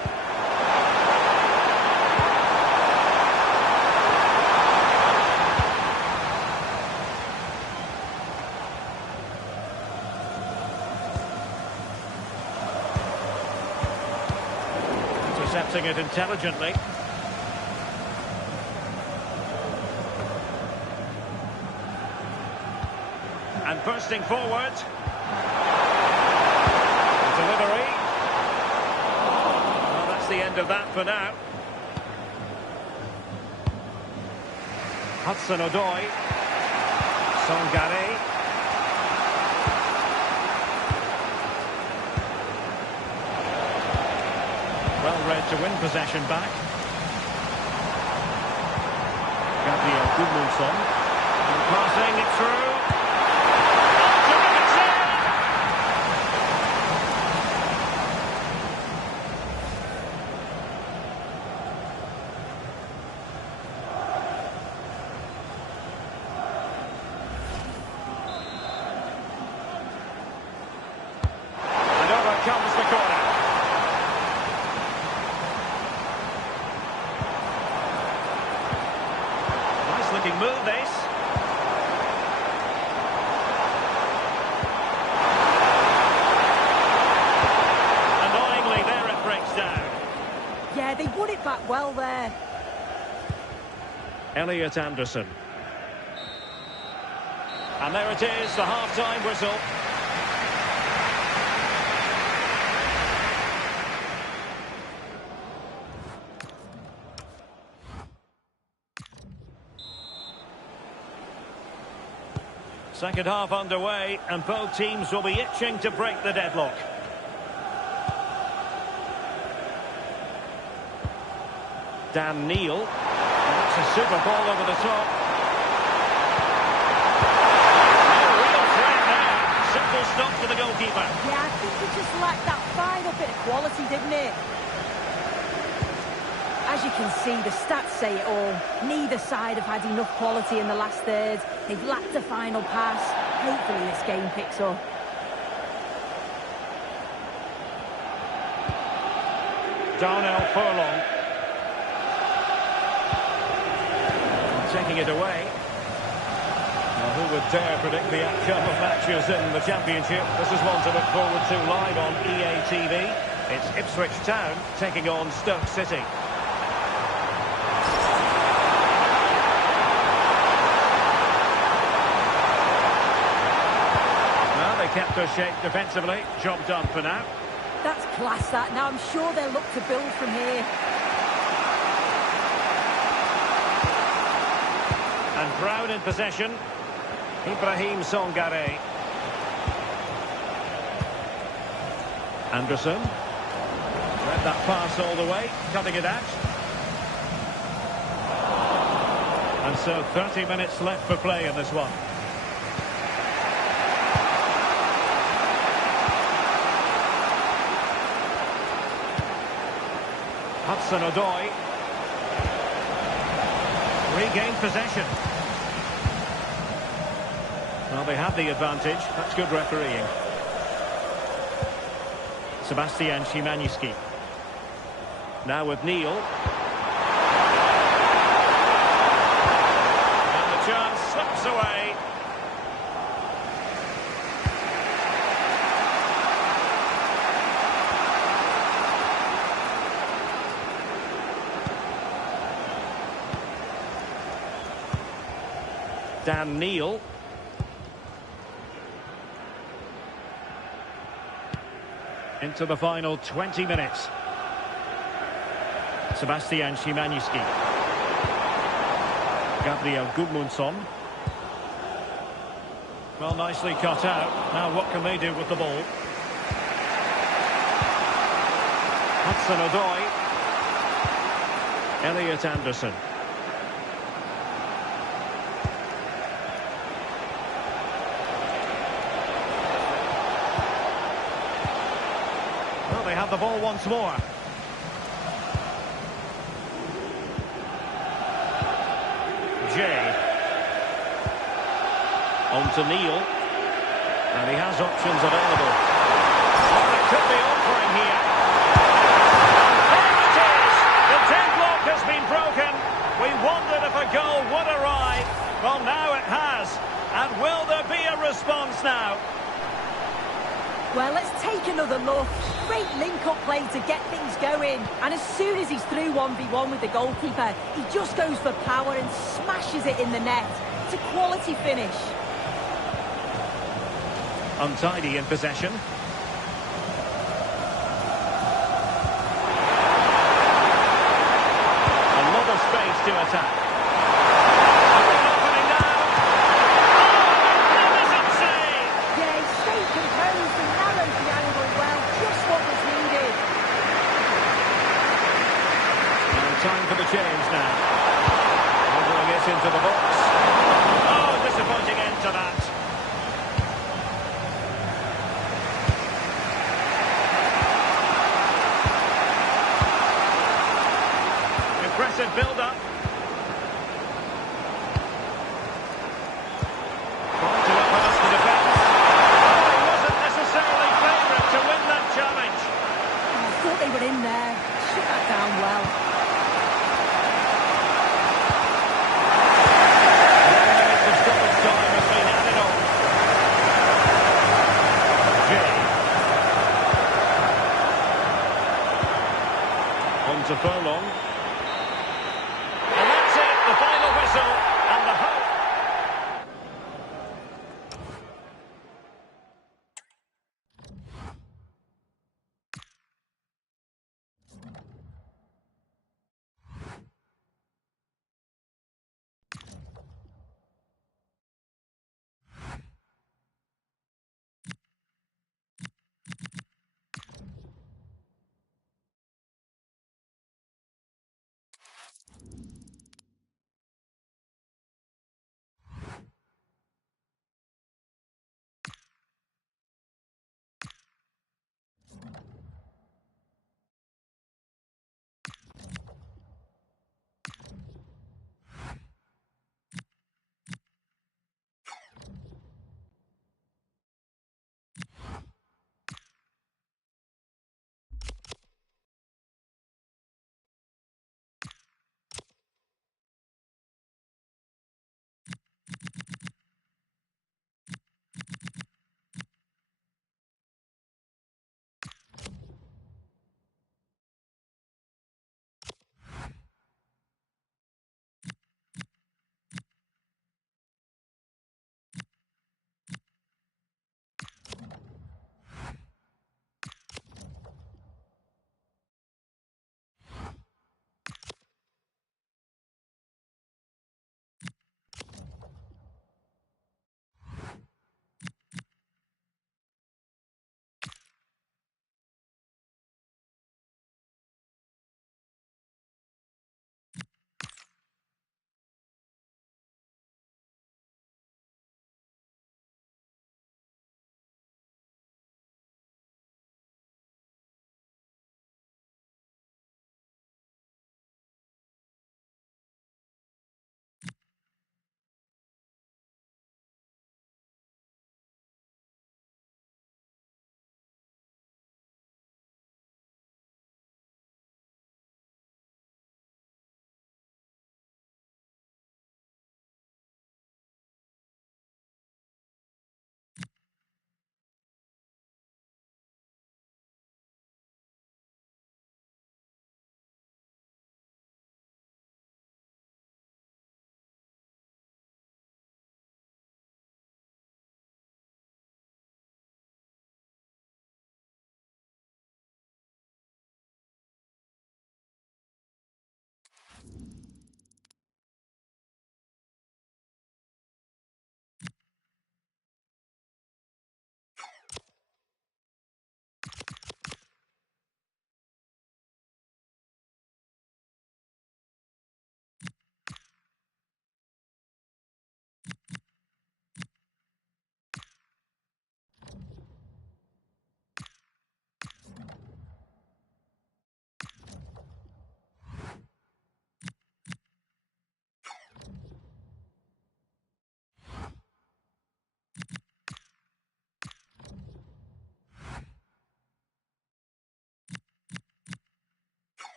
Intercepting it intelligently. And bursting forward. Delivery. Well, that's the end of that for now. Hudson-Odoi. Songare. Well read to win possession back. Gabriel Gudmundsson. Passing it through. Terrific save! And over comes the corner. Looking move this. Annoyingly, there it breaks down. Yeah, they won it back well there. Elliot Anderson. And there it is, the half-time whistle. Second half underway, and both teams will be itching to break the deadlock. Dan Neil. That's a super ball over the top. No real threat there. Simple stop to the goalkeeper. Yeah, I think it just lacked that final bit of quality, didn't it? As you can see, the stats say it all. Neither side have had enough quality in the last third. They've lacked a final pass. Hopefully this game picks up. Darnell Furlong. Taking it away. Now, who would dare predict the outcome of matches in the Championship? This is one to look forward to live on EA TV. It's Ipswich Town taking on Stoke City. Well, they kept their shape defensively. Job done for now. That's class, that. Now, I'm sure they'll look to build from here. And Brown in possession. Ibrahim Songare. Anderson. Read that pass all the way, cutting it out. And so 30 minutes left for play in this one. Hudson-Odoi. Regained possession. Well, they had the advantage. That's good refereeing. Sebastian Szymanski. Now with Neil. And the chance slips away. Dan Neil. Into the final 20 minutes. Sebastian Szymanski. Gabriel Gudmundsson. Well, nicely cut out. Now what can they do with the ball? Hudson-Odoi. Elliot Anderson. Well, they have the ball once more. Jay. On to Neil. And he has options available. Oh, it could be offering here. There it is! The deadlock has been broken. We wondered if a goal would arrive. Well, now it has. And will there be a response now? Well, let's take another look. Great link-up play to get things going. And as soon as he's through 1v1 with the goalkeeper, he just goes for power and smashes it in the net. It's a quality finish. Untidy in possession. A lot of space to attack. A good opening now. Oh, magnificent save! Yeah, he stayed composed and narrowed the angle well. Just what was needed. And time for the change now. Moving it into the box. Oh, disappointing end to that. Impressive build-up. Trying to open up the defence. Oh, he wasn't necessarily favourite to win that challenge. I thought they were in there. Shut that down well.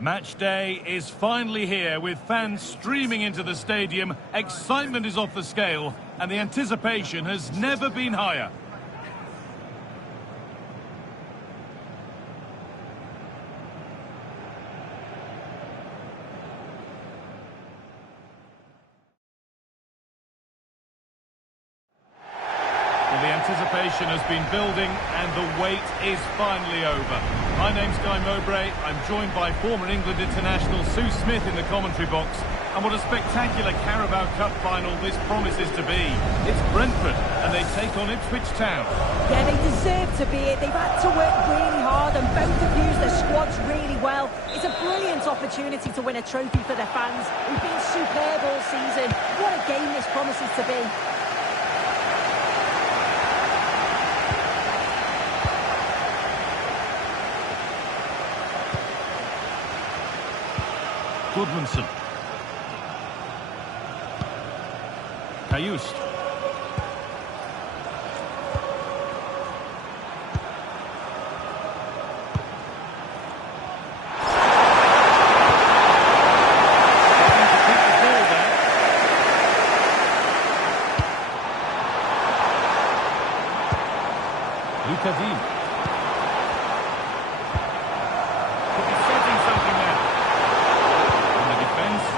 Match day is finally here with fans streaming into the stadium. Excitement is off the scale and the anticipation has never been higher. Well, the anticipation has been building and the wait is finally over. My name's Guy Mowbray. I'm joined by former England international Sue Smith in the commentary box. And what a spectacular Carabao Cup final this promises to be. It's Brentford and they take on Ipswich Town. Yeah, they deserve to be it. They've had to work really hard and both have used their squads really well. It's a brilliant opportunity to win a trophy for their fans who've been superb all season. What a game this promises to be. Goodmanson. Kayust. Lucadine.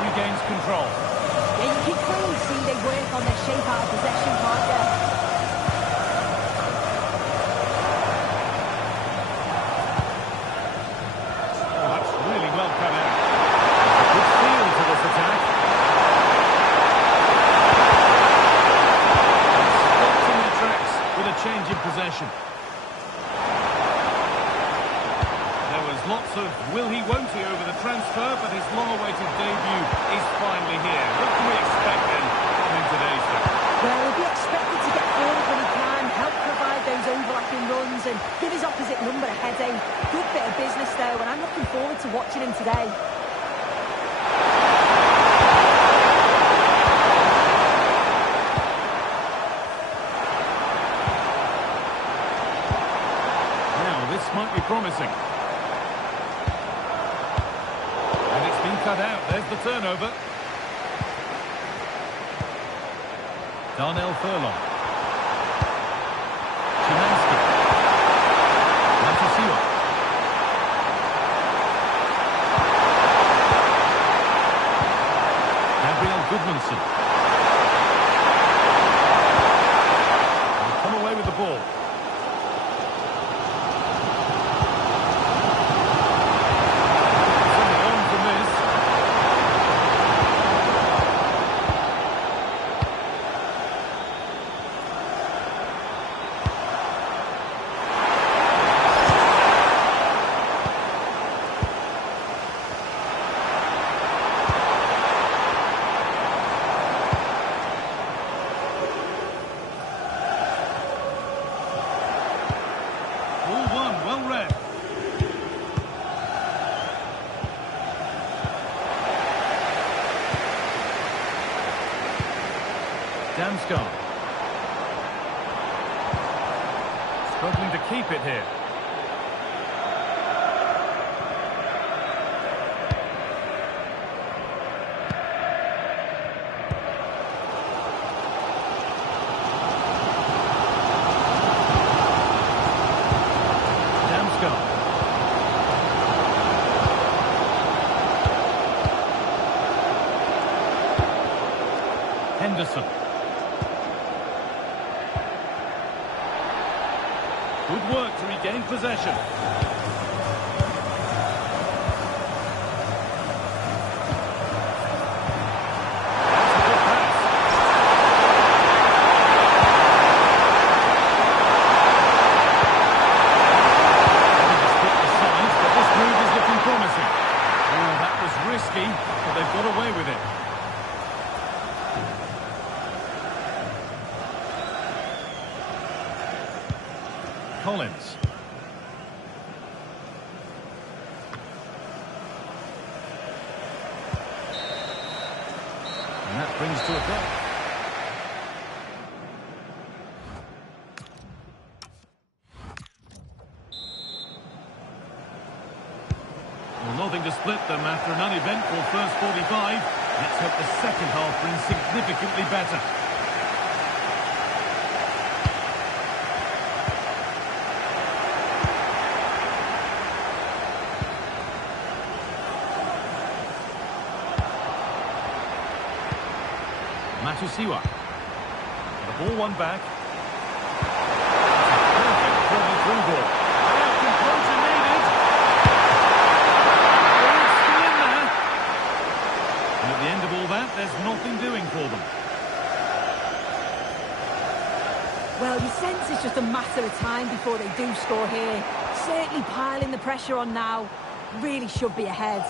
Regains control. Yeah, you can clearly see they work on their shape out of possession, can't you? Oh, that's really well cut out. Good feel to this attack. Stopped in their tracks with a change in possession. Lots of will-he-won't-he over the transfer, but his long-awaited debut is finally here. What can we expect then from him today, sir? Well, he'll be expected to get forward when he can, help provide those overlapping runs and give his opposite number a headache. Good bit of business though, and I'm looking forward to watching him today. Now, this might be promising. Cut out, there's the turnover. Darnell Furlong. Szymanski. Matasiwa. Gabriel Goodmanson. They'll come away with the ball. Damsgaard. Struggling to keep it here. Damsgaard. Henderson. Good work to regain possession. That's a good pass. Having to split the sides, but this move is looking promising. Oh, that was risky, but they've got away with it. Collins. And that brings to a close. Well, nothing to split them after an uneventful first 45. Let's hope the second half brings significantly better. Matusiwa. The ball won back. Perfect through ball. Composure needed. Oh, it's still in there. And at the end of all that, there's nothing doing for them. Well, you sense it's just a matter of time before they do score here. Certainly piling the pressure on now. Really should be ahead.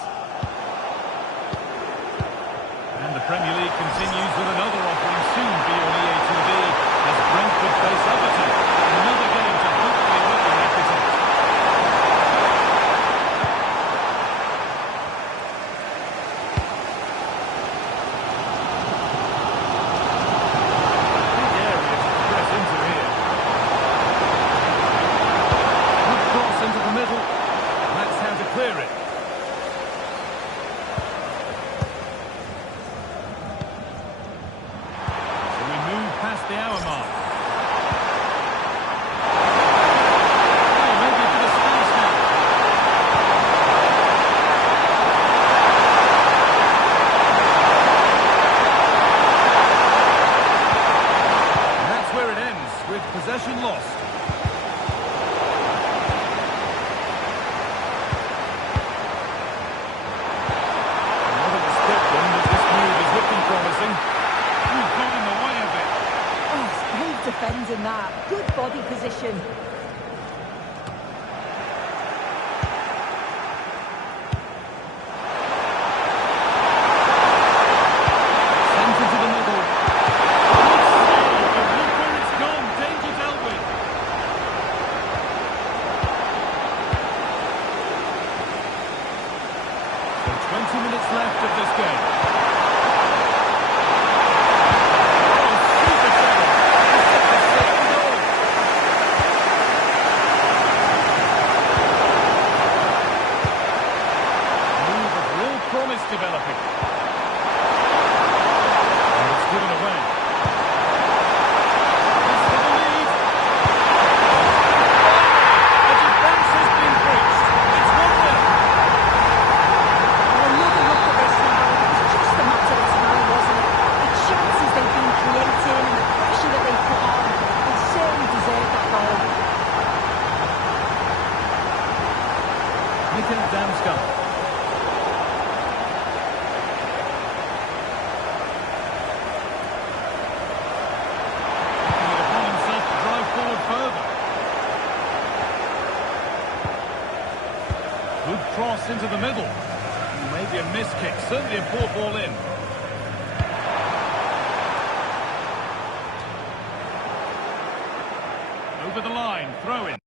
And the Premier League continues with another offering soon for your EA TV as Brentford face Everton. Another game to hopefully win the represent. Big area to press into here. Good cross into the middle. That's how to clear it. Past the hour mark. Oh, maybe a bit of space now. And that's where it ends, with possession lost. Another step in, but this move is looking promising. He's got in the way of it. Great defending that. Good body position. Centre to the middle. Good save, but look where it's gone. Danger dealt with. So 20 minutes left of this game. Developing. And it's given away. That's for the lead. The defence has been breached. It's 1-0. Another look at this now. It was just a matter of time, wasn't it? The chances they've been creating and the pressure that they've put on, they certainly deserve that goal. Mikael Damsgaard. Good cross into the middle. Maybe a miss kick, certainly a poor ball in. Over the line, throw in.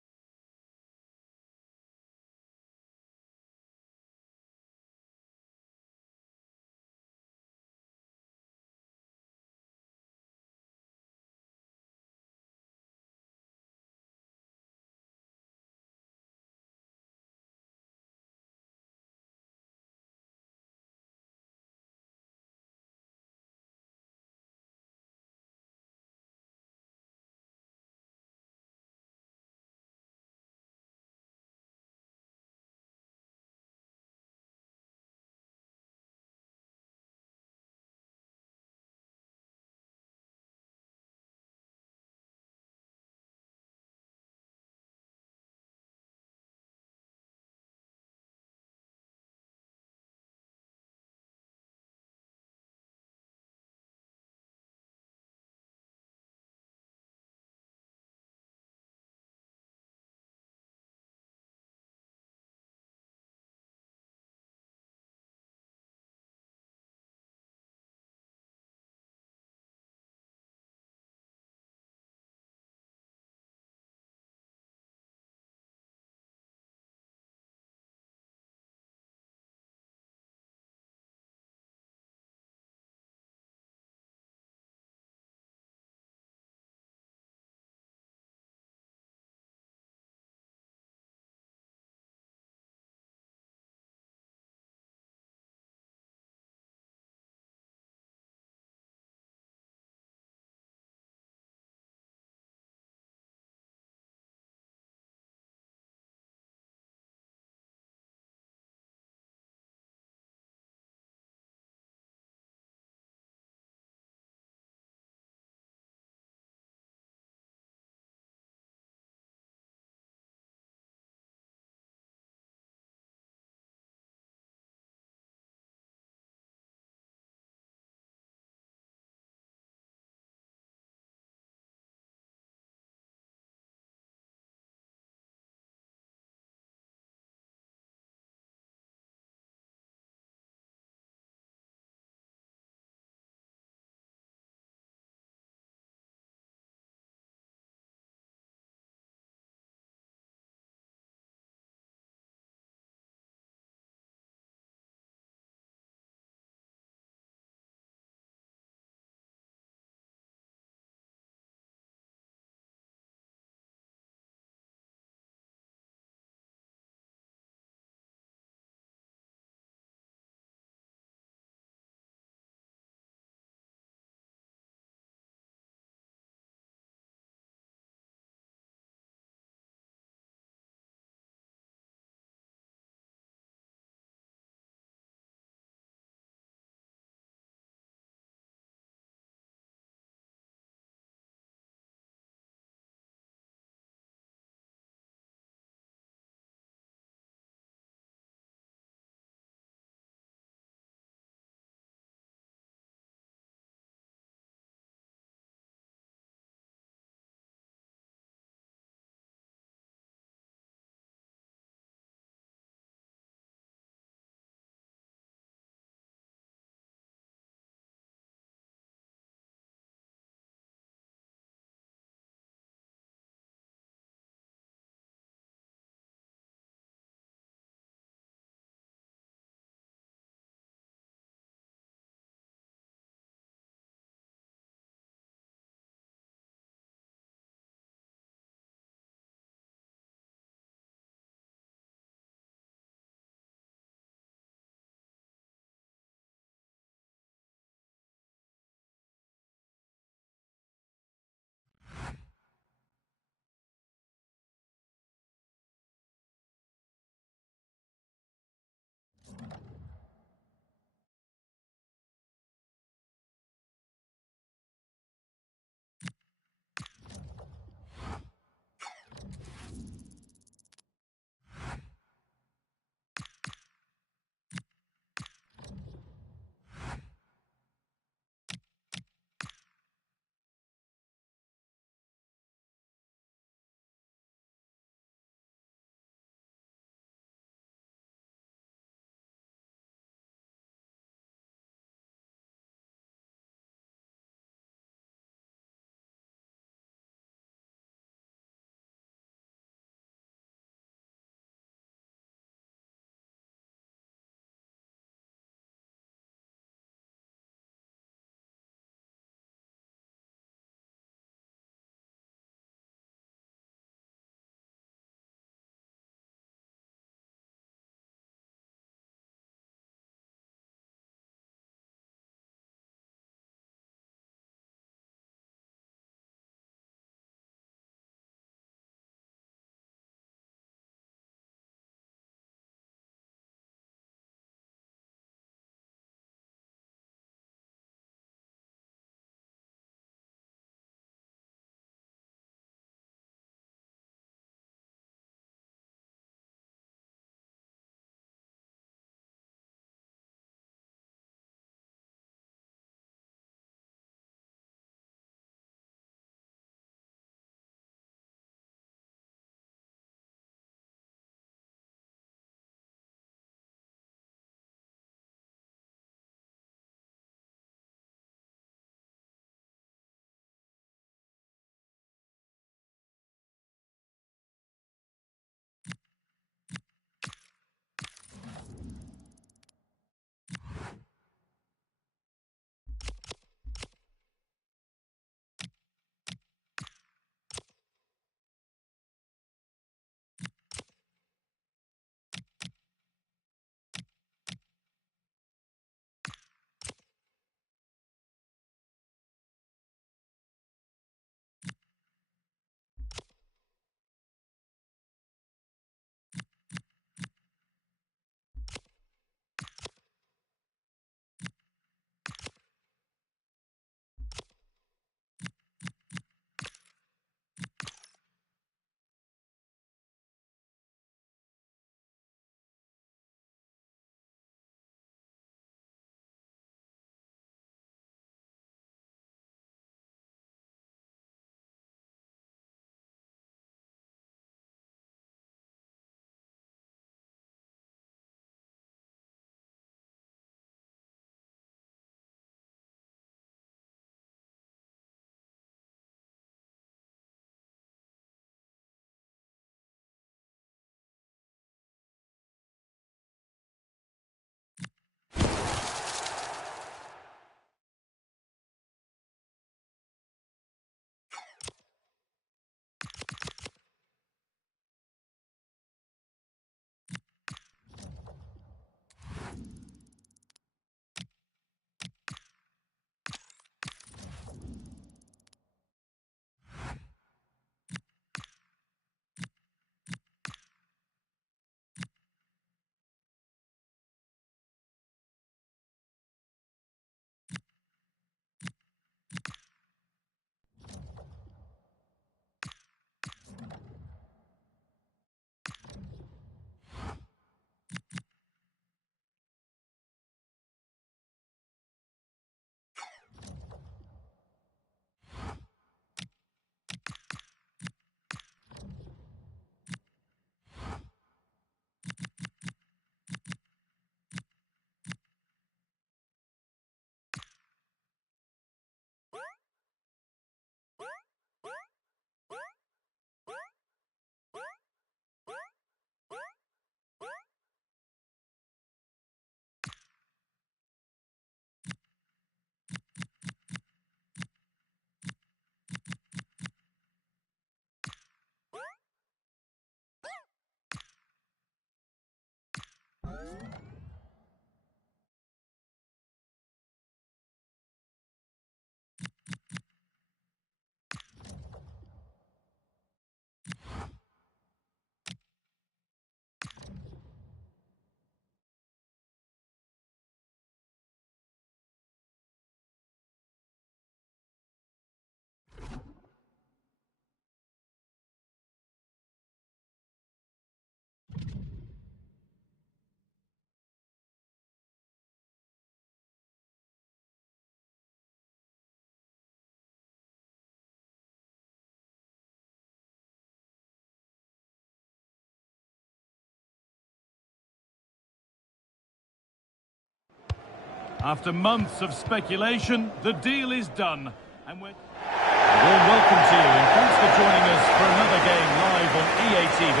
After months of speculation, the deal is done. And we're... A warm welcome to you, and thanks for joining us for another game live on EA TV.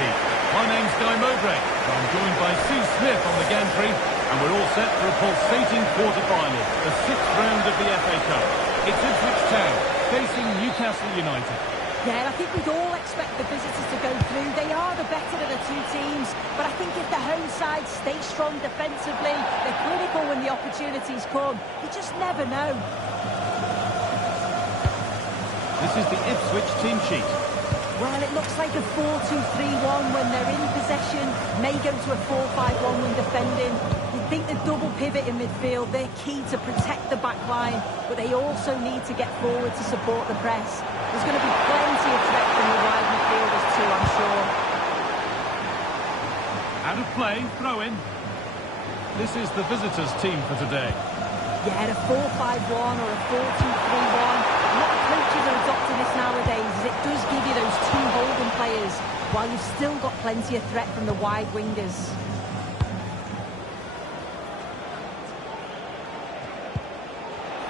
My name's Guy Mowbray. I'm joined by Sue Smith on the gantry, and we're all set for a pulsating quarter-final, the 6th round of the FA Cup. It's Ipswich Town facing Newcastle United. Yeah, I think we'd all expect the visitors to go through. They are the better of the two teams, but I think if the home side stay strong defensively, they're clinical when the opportunities come. You just never know. This is the Ipswich team sheet. Well, it looks like a 4-2-3-1 when they're in possession. May go to a 4-5-1 when defending. You'd think the double pivot in midfield, they're key to protect the back line, but they also need to get forward to support the press. There's going to be plenty of threat from the wide midfielders too, I'm sure. Out of play, throw in. This is the visitors' team for today. Yeah, a 4-5-1 or a 4-2-3-1. A lot of coaches are adopting this nowadays, as it does give you those two holding players, while you've still got plenty of threat from the wide wingers.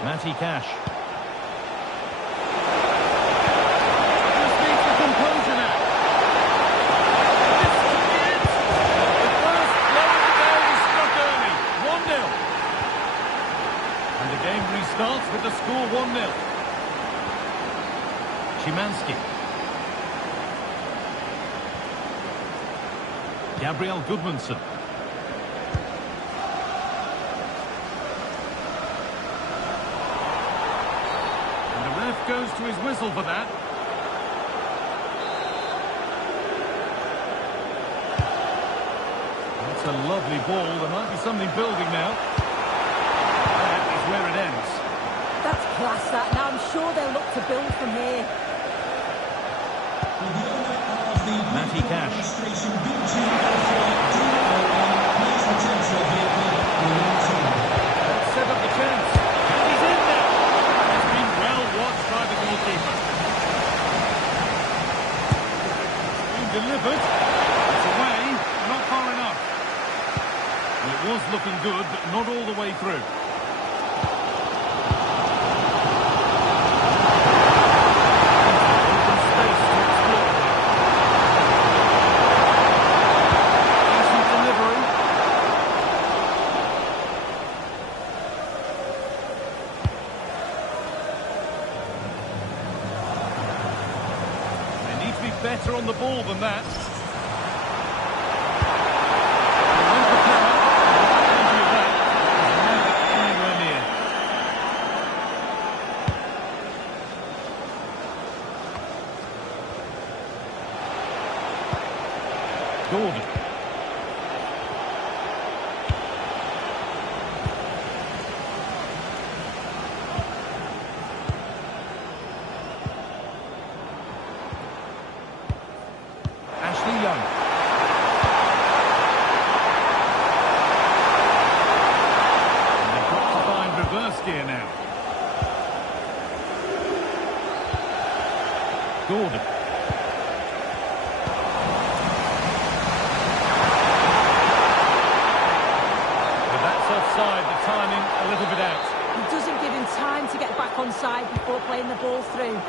Matty Cash. Just needs the composure now. This could be it. The first blow of the day is struck early. 1-0. And the game restarts with the score 1-0. Szymanski. Gabriel Goodmanson. And the ref goes to his whistle for that. That's a lovely ball. There might be something building now. That is where it ends. That's class, that. Now I'm sure they'll look to build from here. Matty Cash. Let's set up the chance. And he's in there. It's been well watched by the goalkeeper. It's been delivered. It's away. Not far enough. Well, it was looking good, but not all the way through. Open space to explore. Decent delivery. They need to be better on the ball than that. Where's the power? Plenty of that. He's never anywhere near. Gordon. Ashley Young. And they've got to find reverse gear now. Gordon. But that's offside, the timing a little bit out. It doesn't give him time to get back on side before playing the ball through.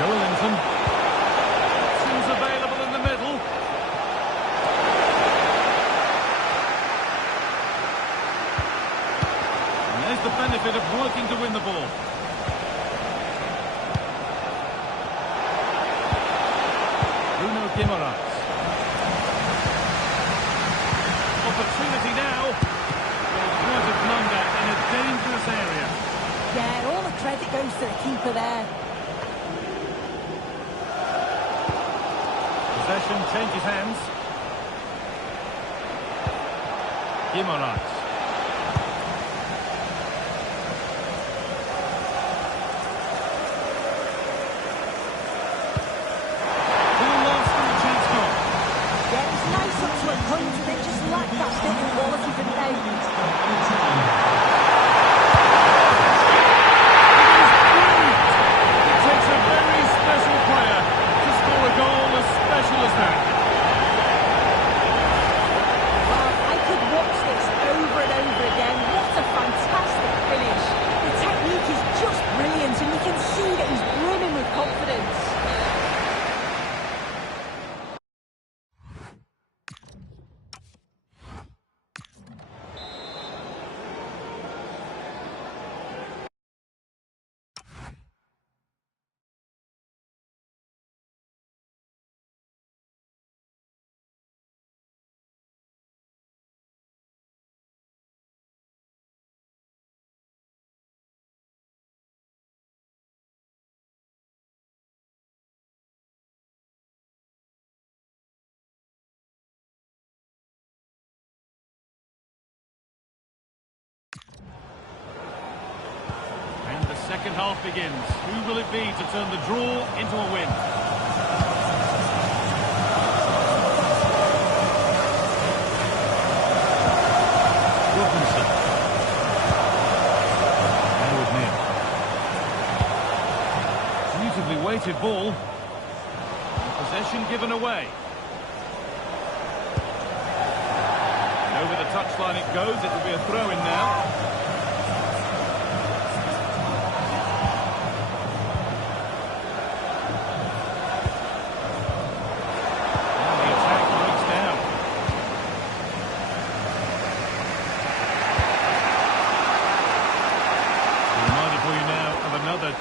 Joelinton. Options available in the middle. And there's the benefit of working to win the ball. Bruno Guimaraes. Opportunity now. Well, what a blunder in a dangerous area. Yeah, all the credit goes to the keeper there. Possession changes hands. Guimaraes. Full lost and the chance gone. Yeah, it's nice up to a point, they just lack that bit of quality for now. It is through. second half begins. Who will it be to turn the draw into a win? Robinson. Howard near. Beautifully weighted ball. Possession given away. And over the touchline it goes. It will be a throw-in now.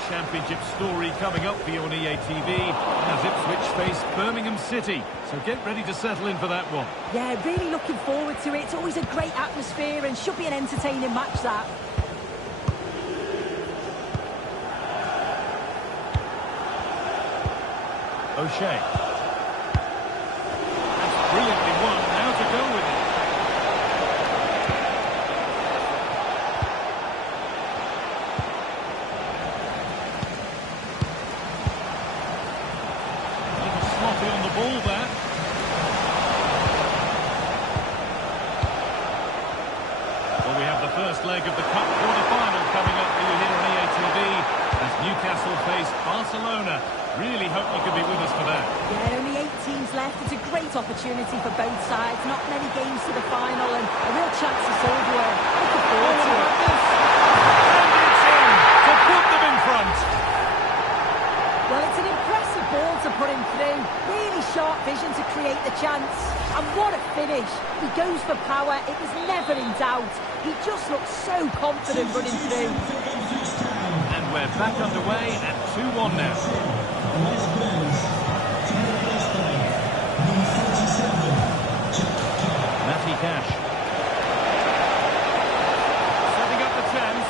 Championship story coming up for you on EA TV as Ipswich face Birmingham City. So get ready to settle in for that one. Yeah, really looking forward to it. It's always a great atmosphere and should be an entertaining match, that. O'Shea. That's brilliantly won. Now to go with it. On the ball there. Well, we have the first leg of the Cup quarter-final coming up for you here on EA TV as Newcastle face Barcelona. Really hope you could be with us for that. Yeah, only 8 teams left. It's a great opportunity for both sides. Not many games to the final and a real chance to silverware. Looking forward to it. And it's in to put them in front. Well, it's an impressive ball to put him through. Really sharp vision to create the chance. And what a finish. He goes for power. It was never in doubt. He just looks so confident running through. And we're back underway at 2-1 now. Matty Cash. Setting up the chance.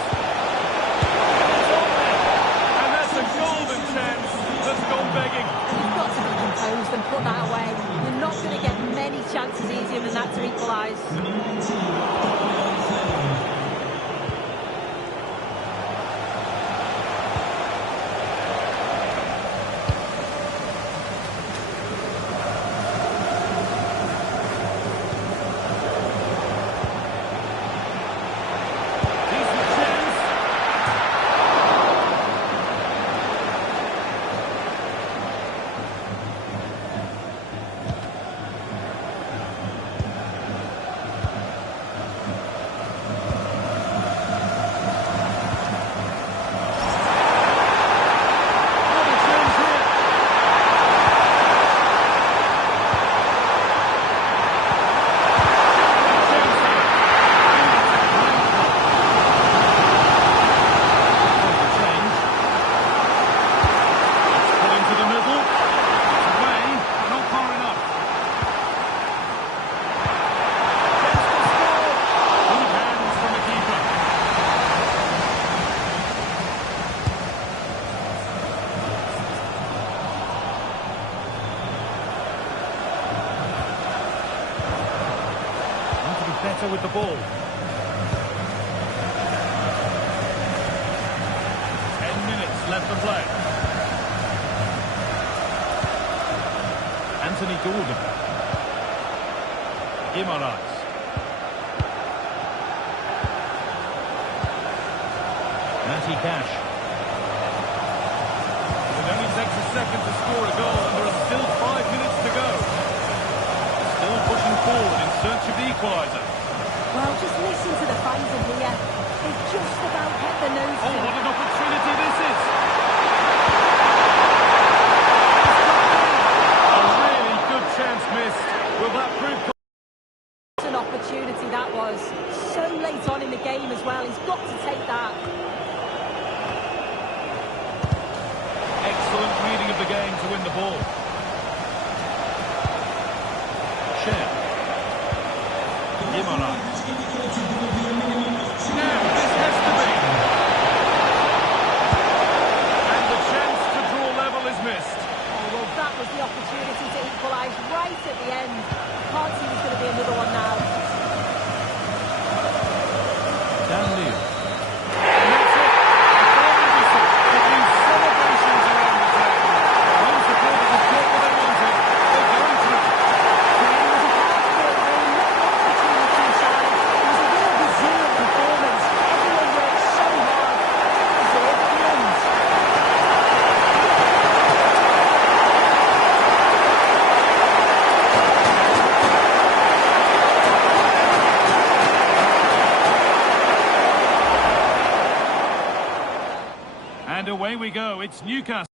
And that's a golden chance that's gone begging. You've got to be composed and put that away. You're not going to get many chances easier than that to equalise. Better with the ball. 10 minutes left to play. Anthony Gordon. Guimaraes. Matty Cash. It only takes a second to score a goal and there are still 5 minutes to go. Still pushing forward in search of the equaliser. Well, just listen to the fans in here. They've just about hit the nose. Oh, what an opportunity this is! A really good chance missed. Will that prove... What an opportunity that was. So late on in the game as well. He's got to take that. Excellent reading of the game to win the ball. Share. Guimaraes. Now, this has to be. And the chance to draw level is missed. Oh, well, that was the opportunity to equalise right at the end. Can't see there's going to be another one now. Dan Leal. And that's it. So it's Newcastle.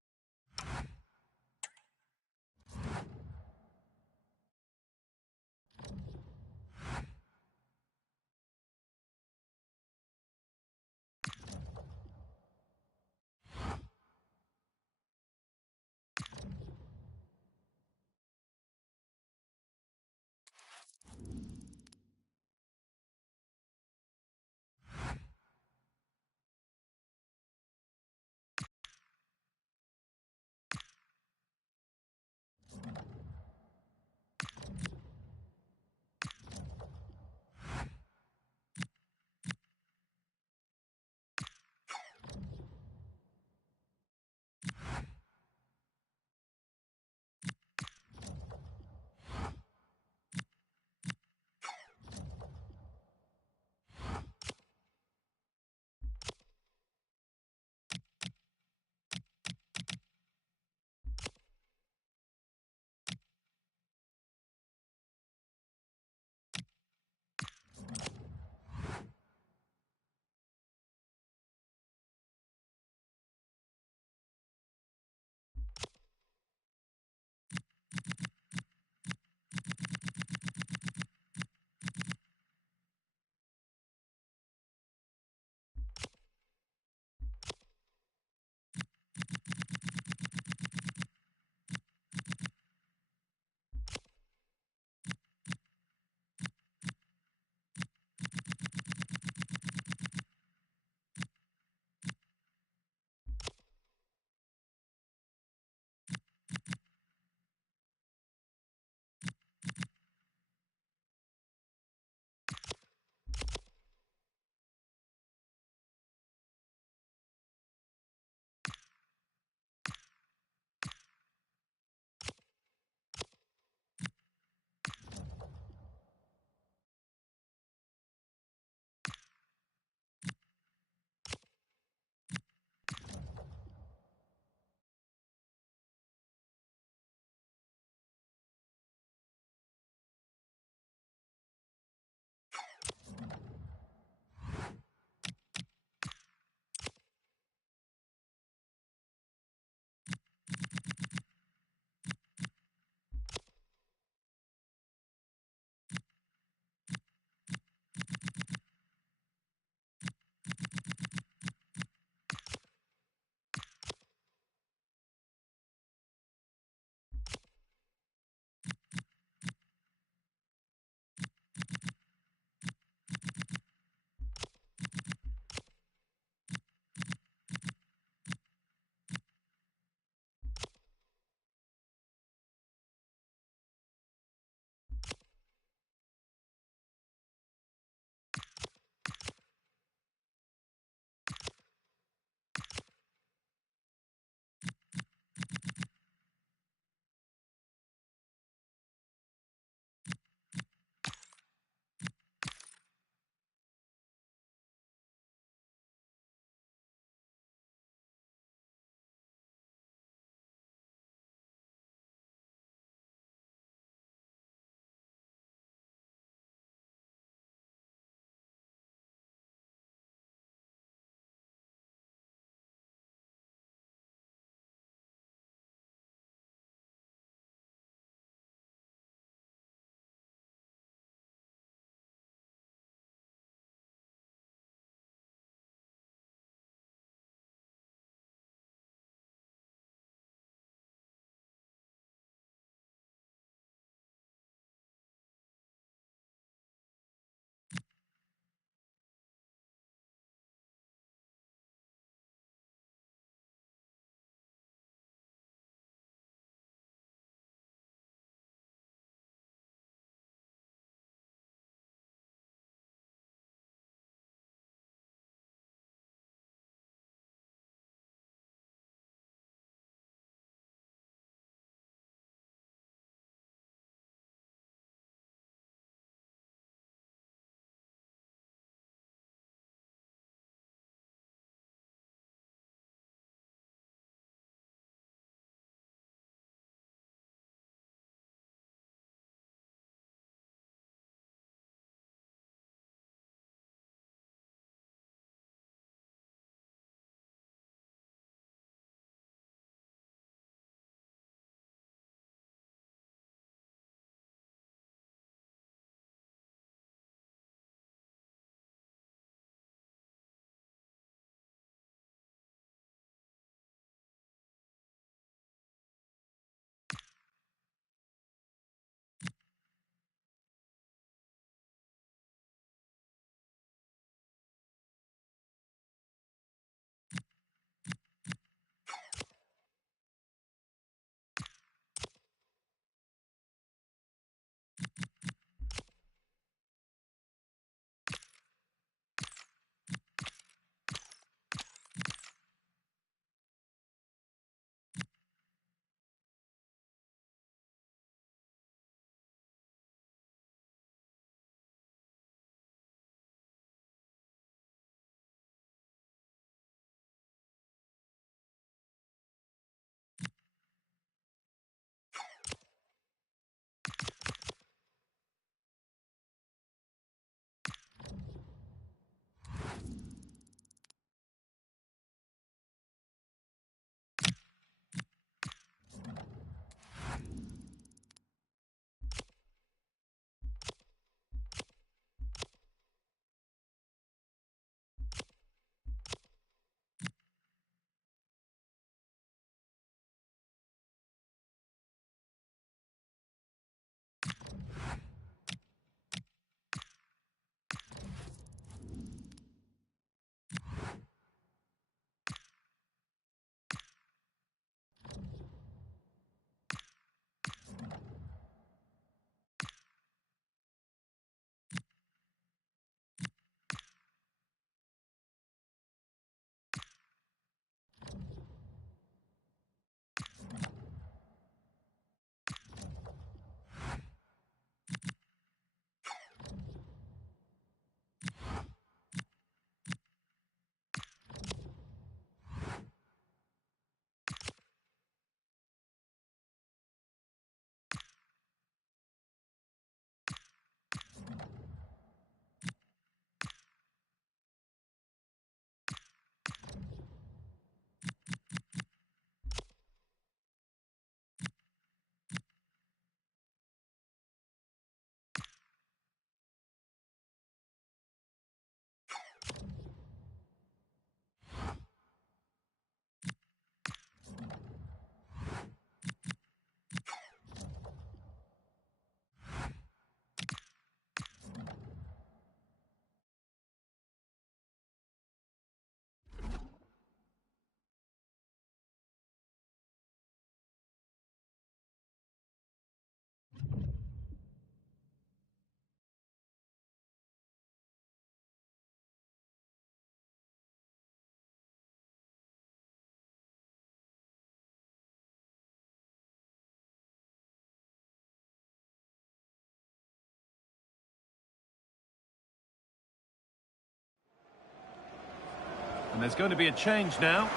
And there's going to be a change now.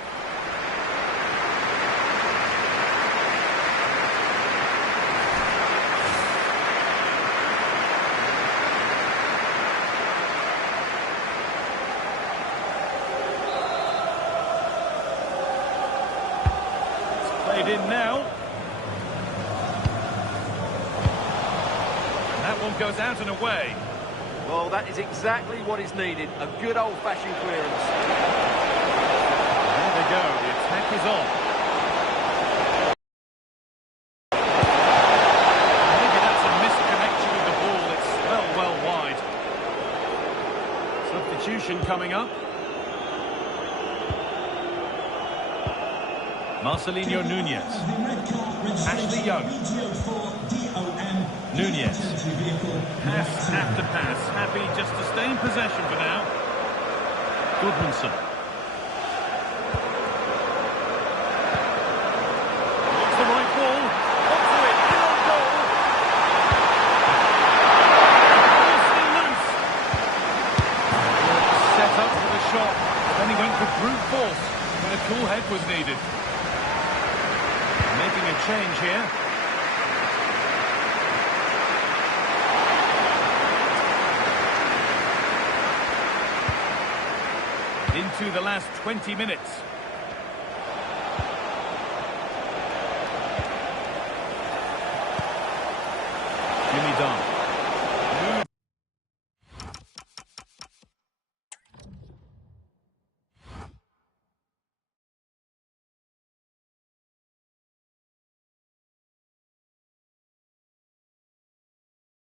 It's played in now. And that one goes out and away. Well, that is exactly what is needed. A good old-fashioned clearance. There they go. The attack is on. Maybe that's a misconnection with the ball. It's well wide. Substitution coming up. Marcelinho Nunez. Ashley Young. Nunez. Pass after pass. Happy just to stay in possession for now. Goodmanson. Looks the right ball. Onto it. In on goal. Still loose. Set up for the shot. Then he went for brute force when a cool head was needed. Making a change here. Into the last 20 minutes.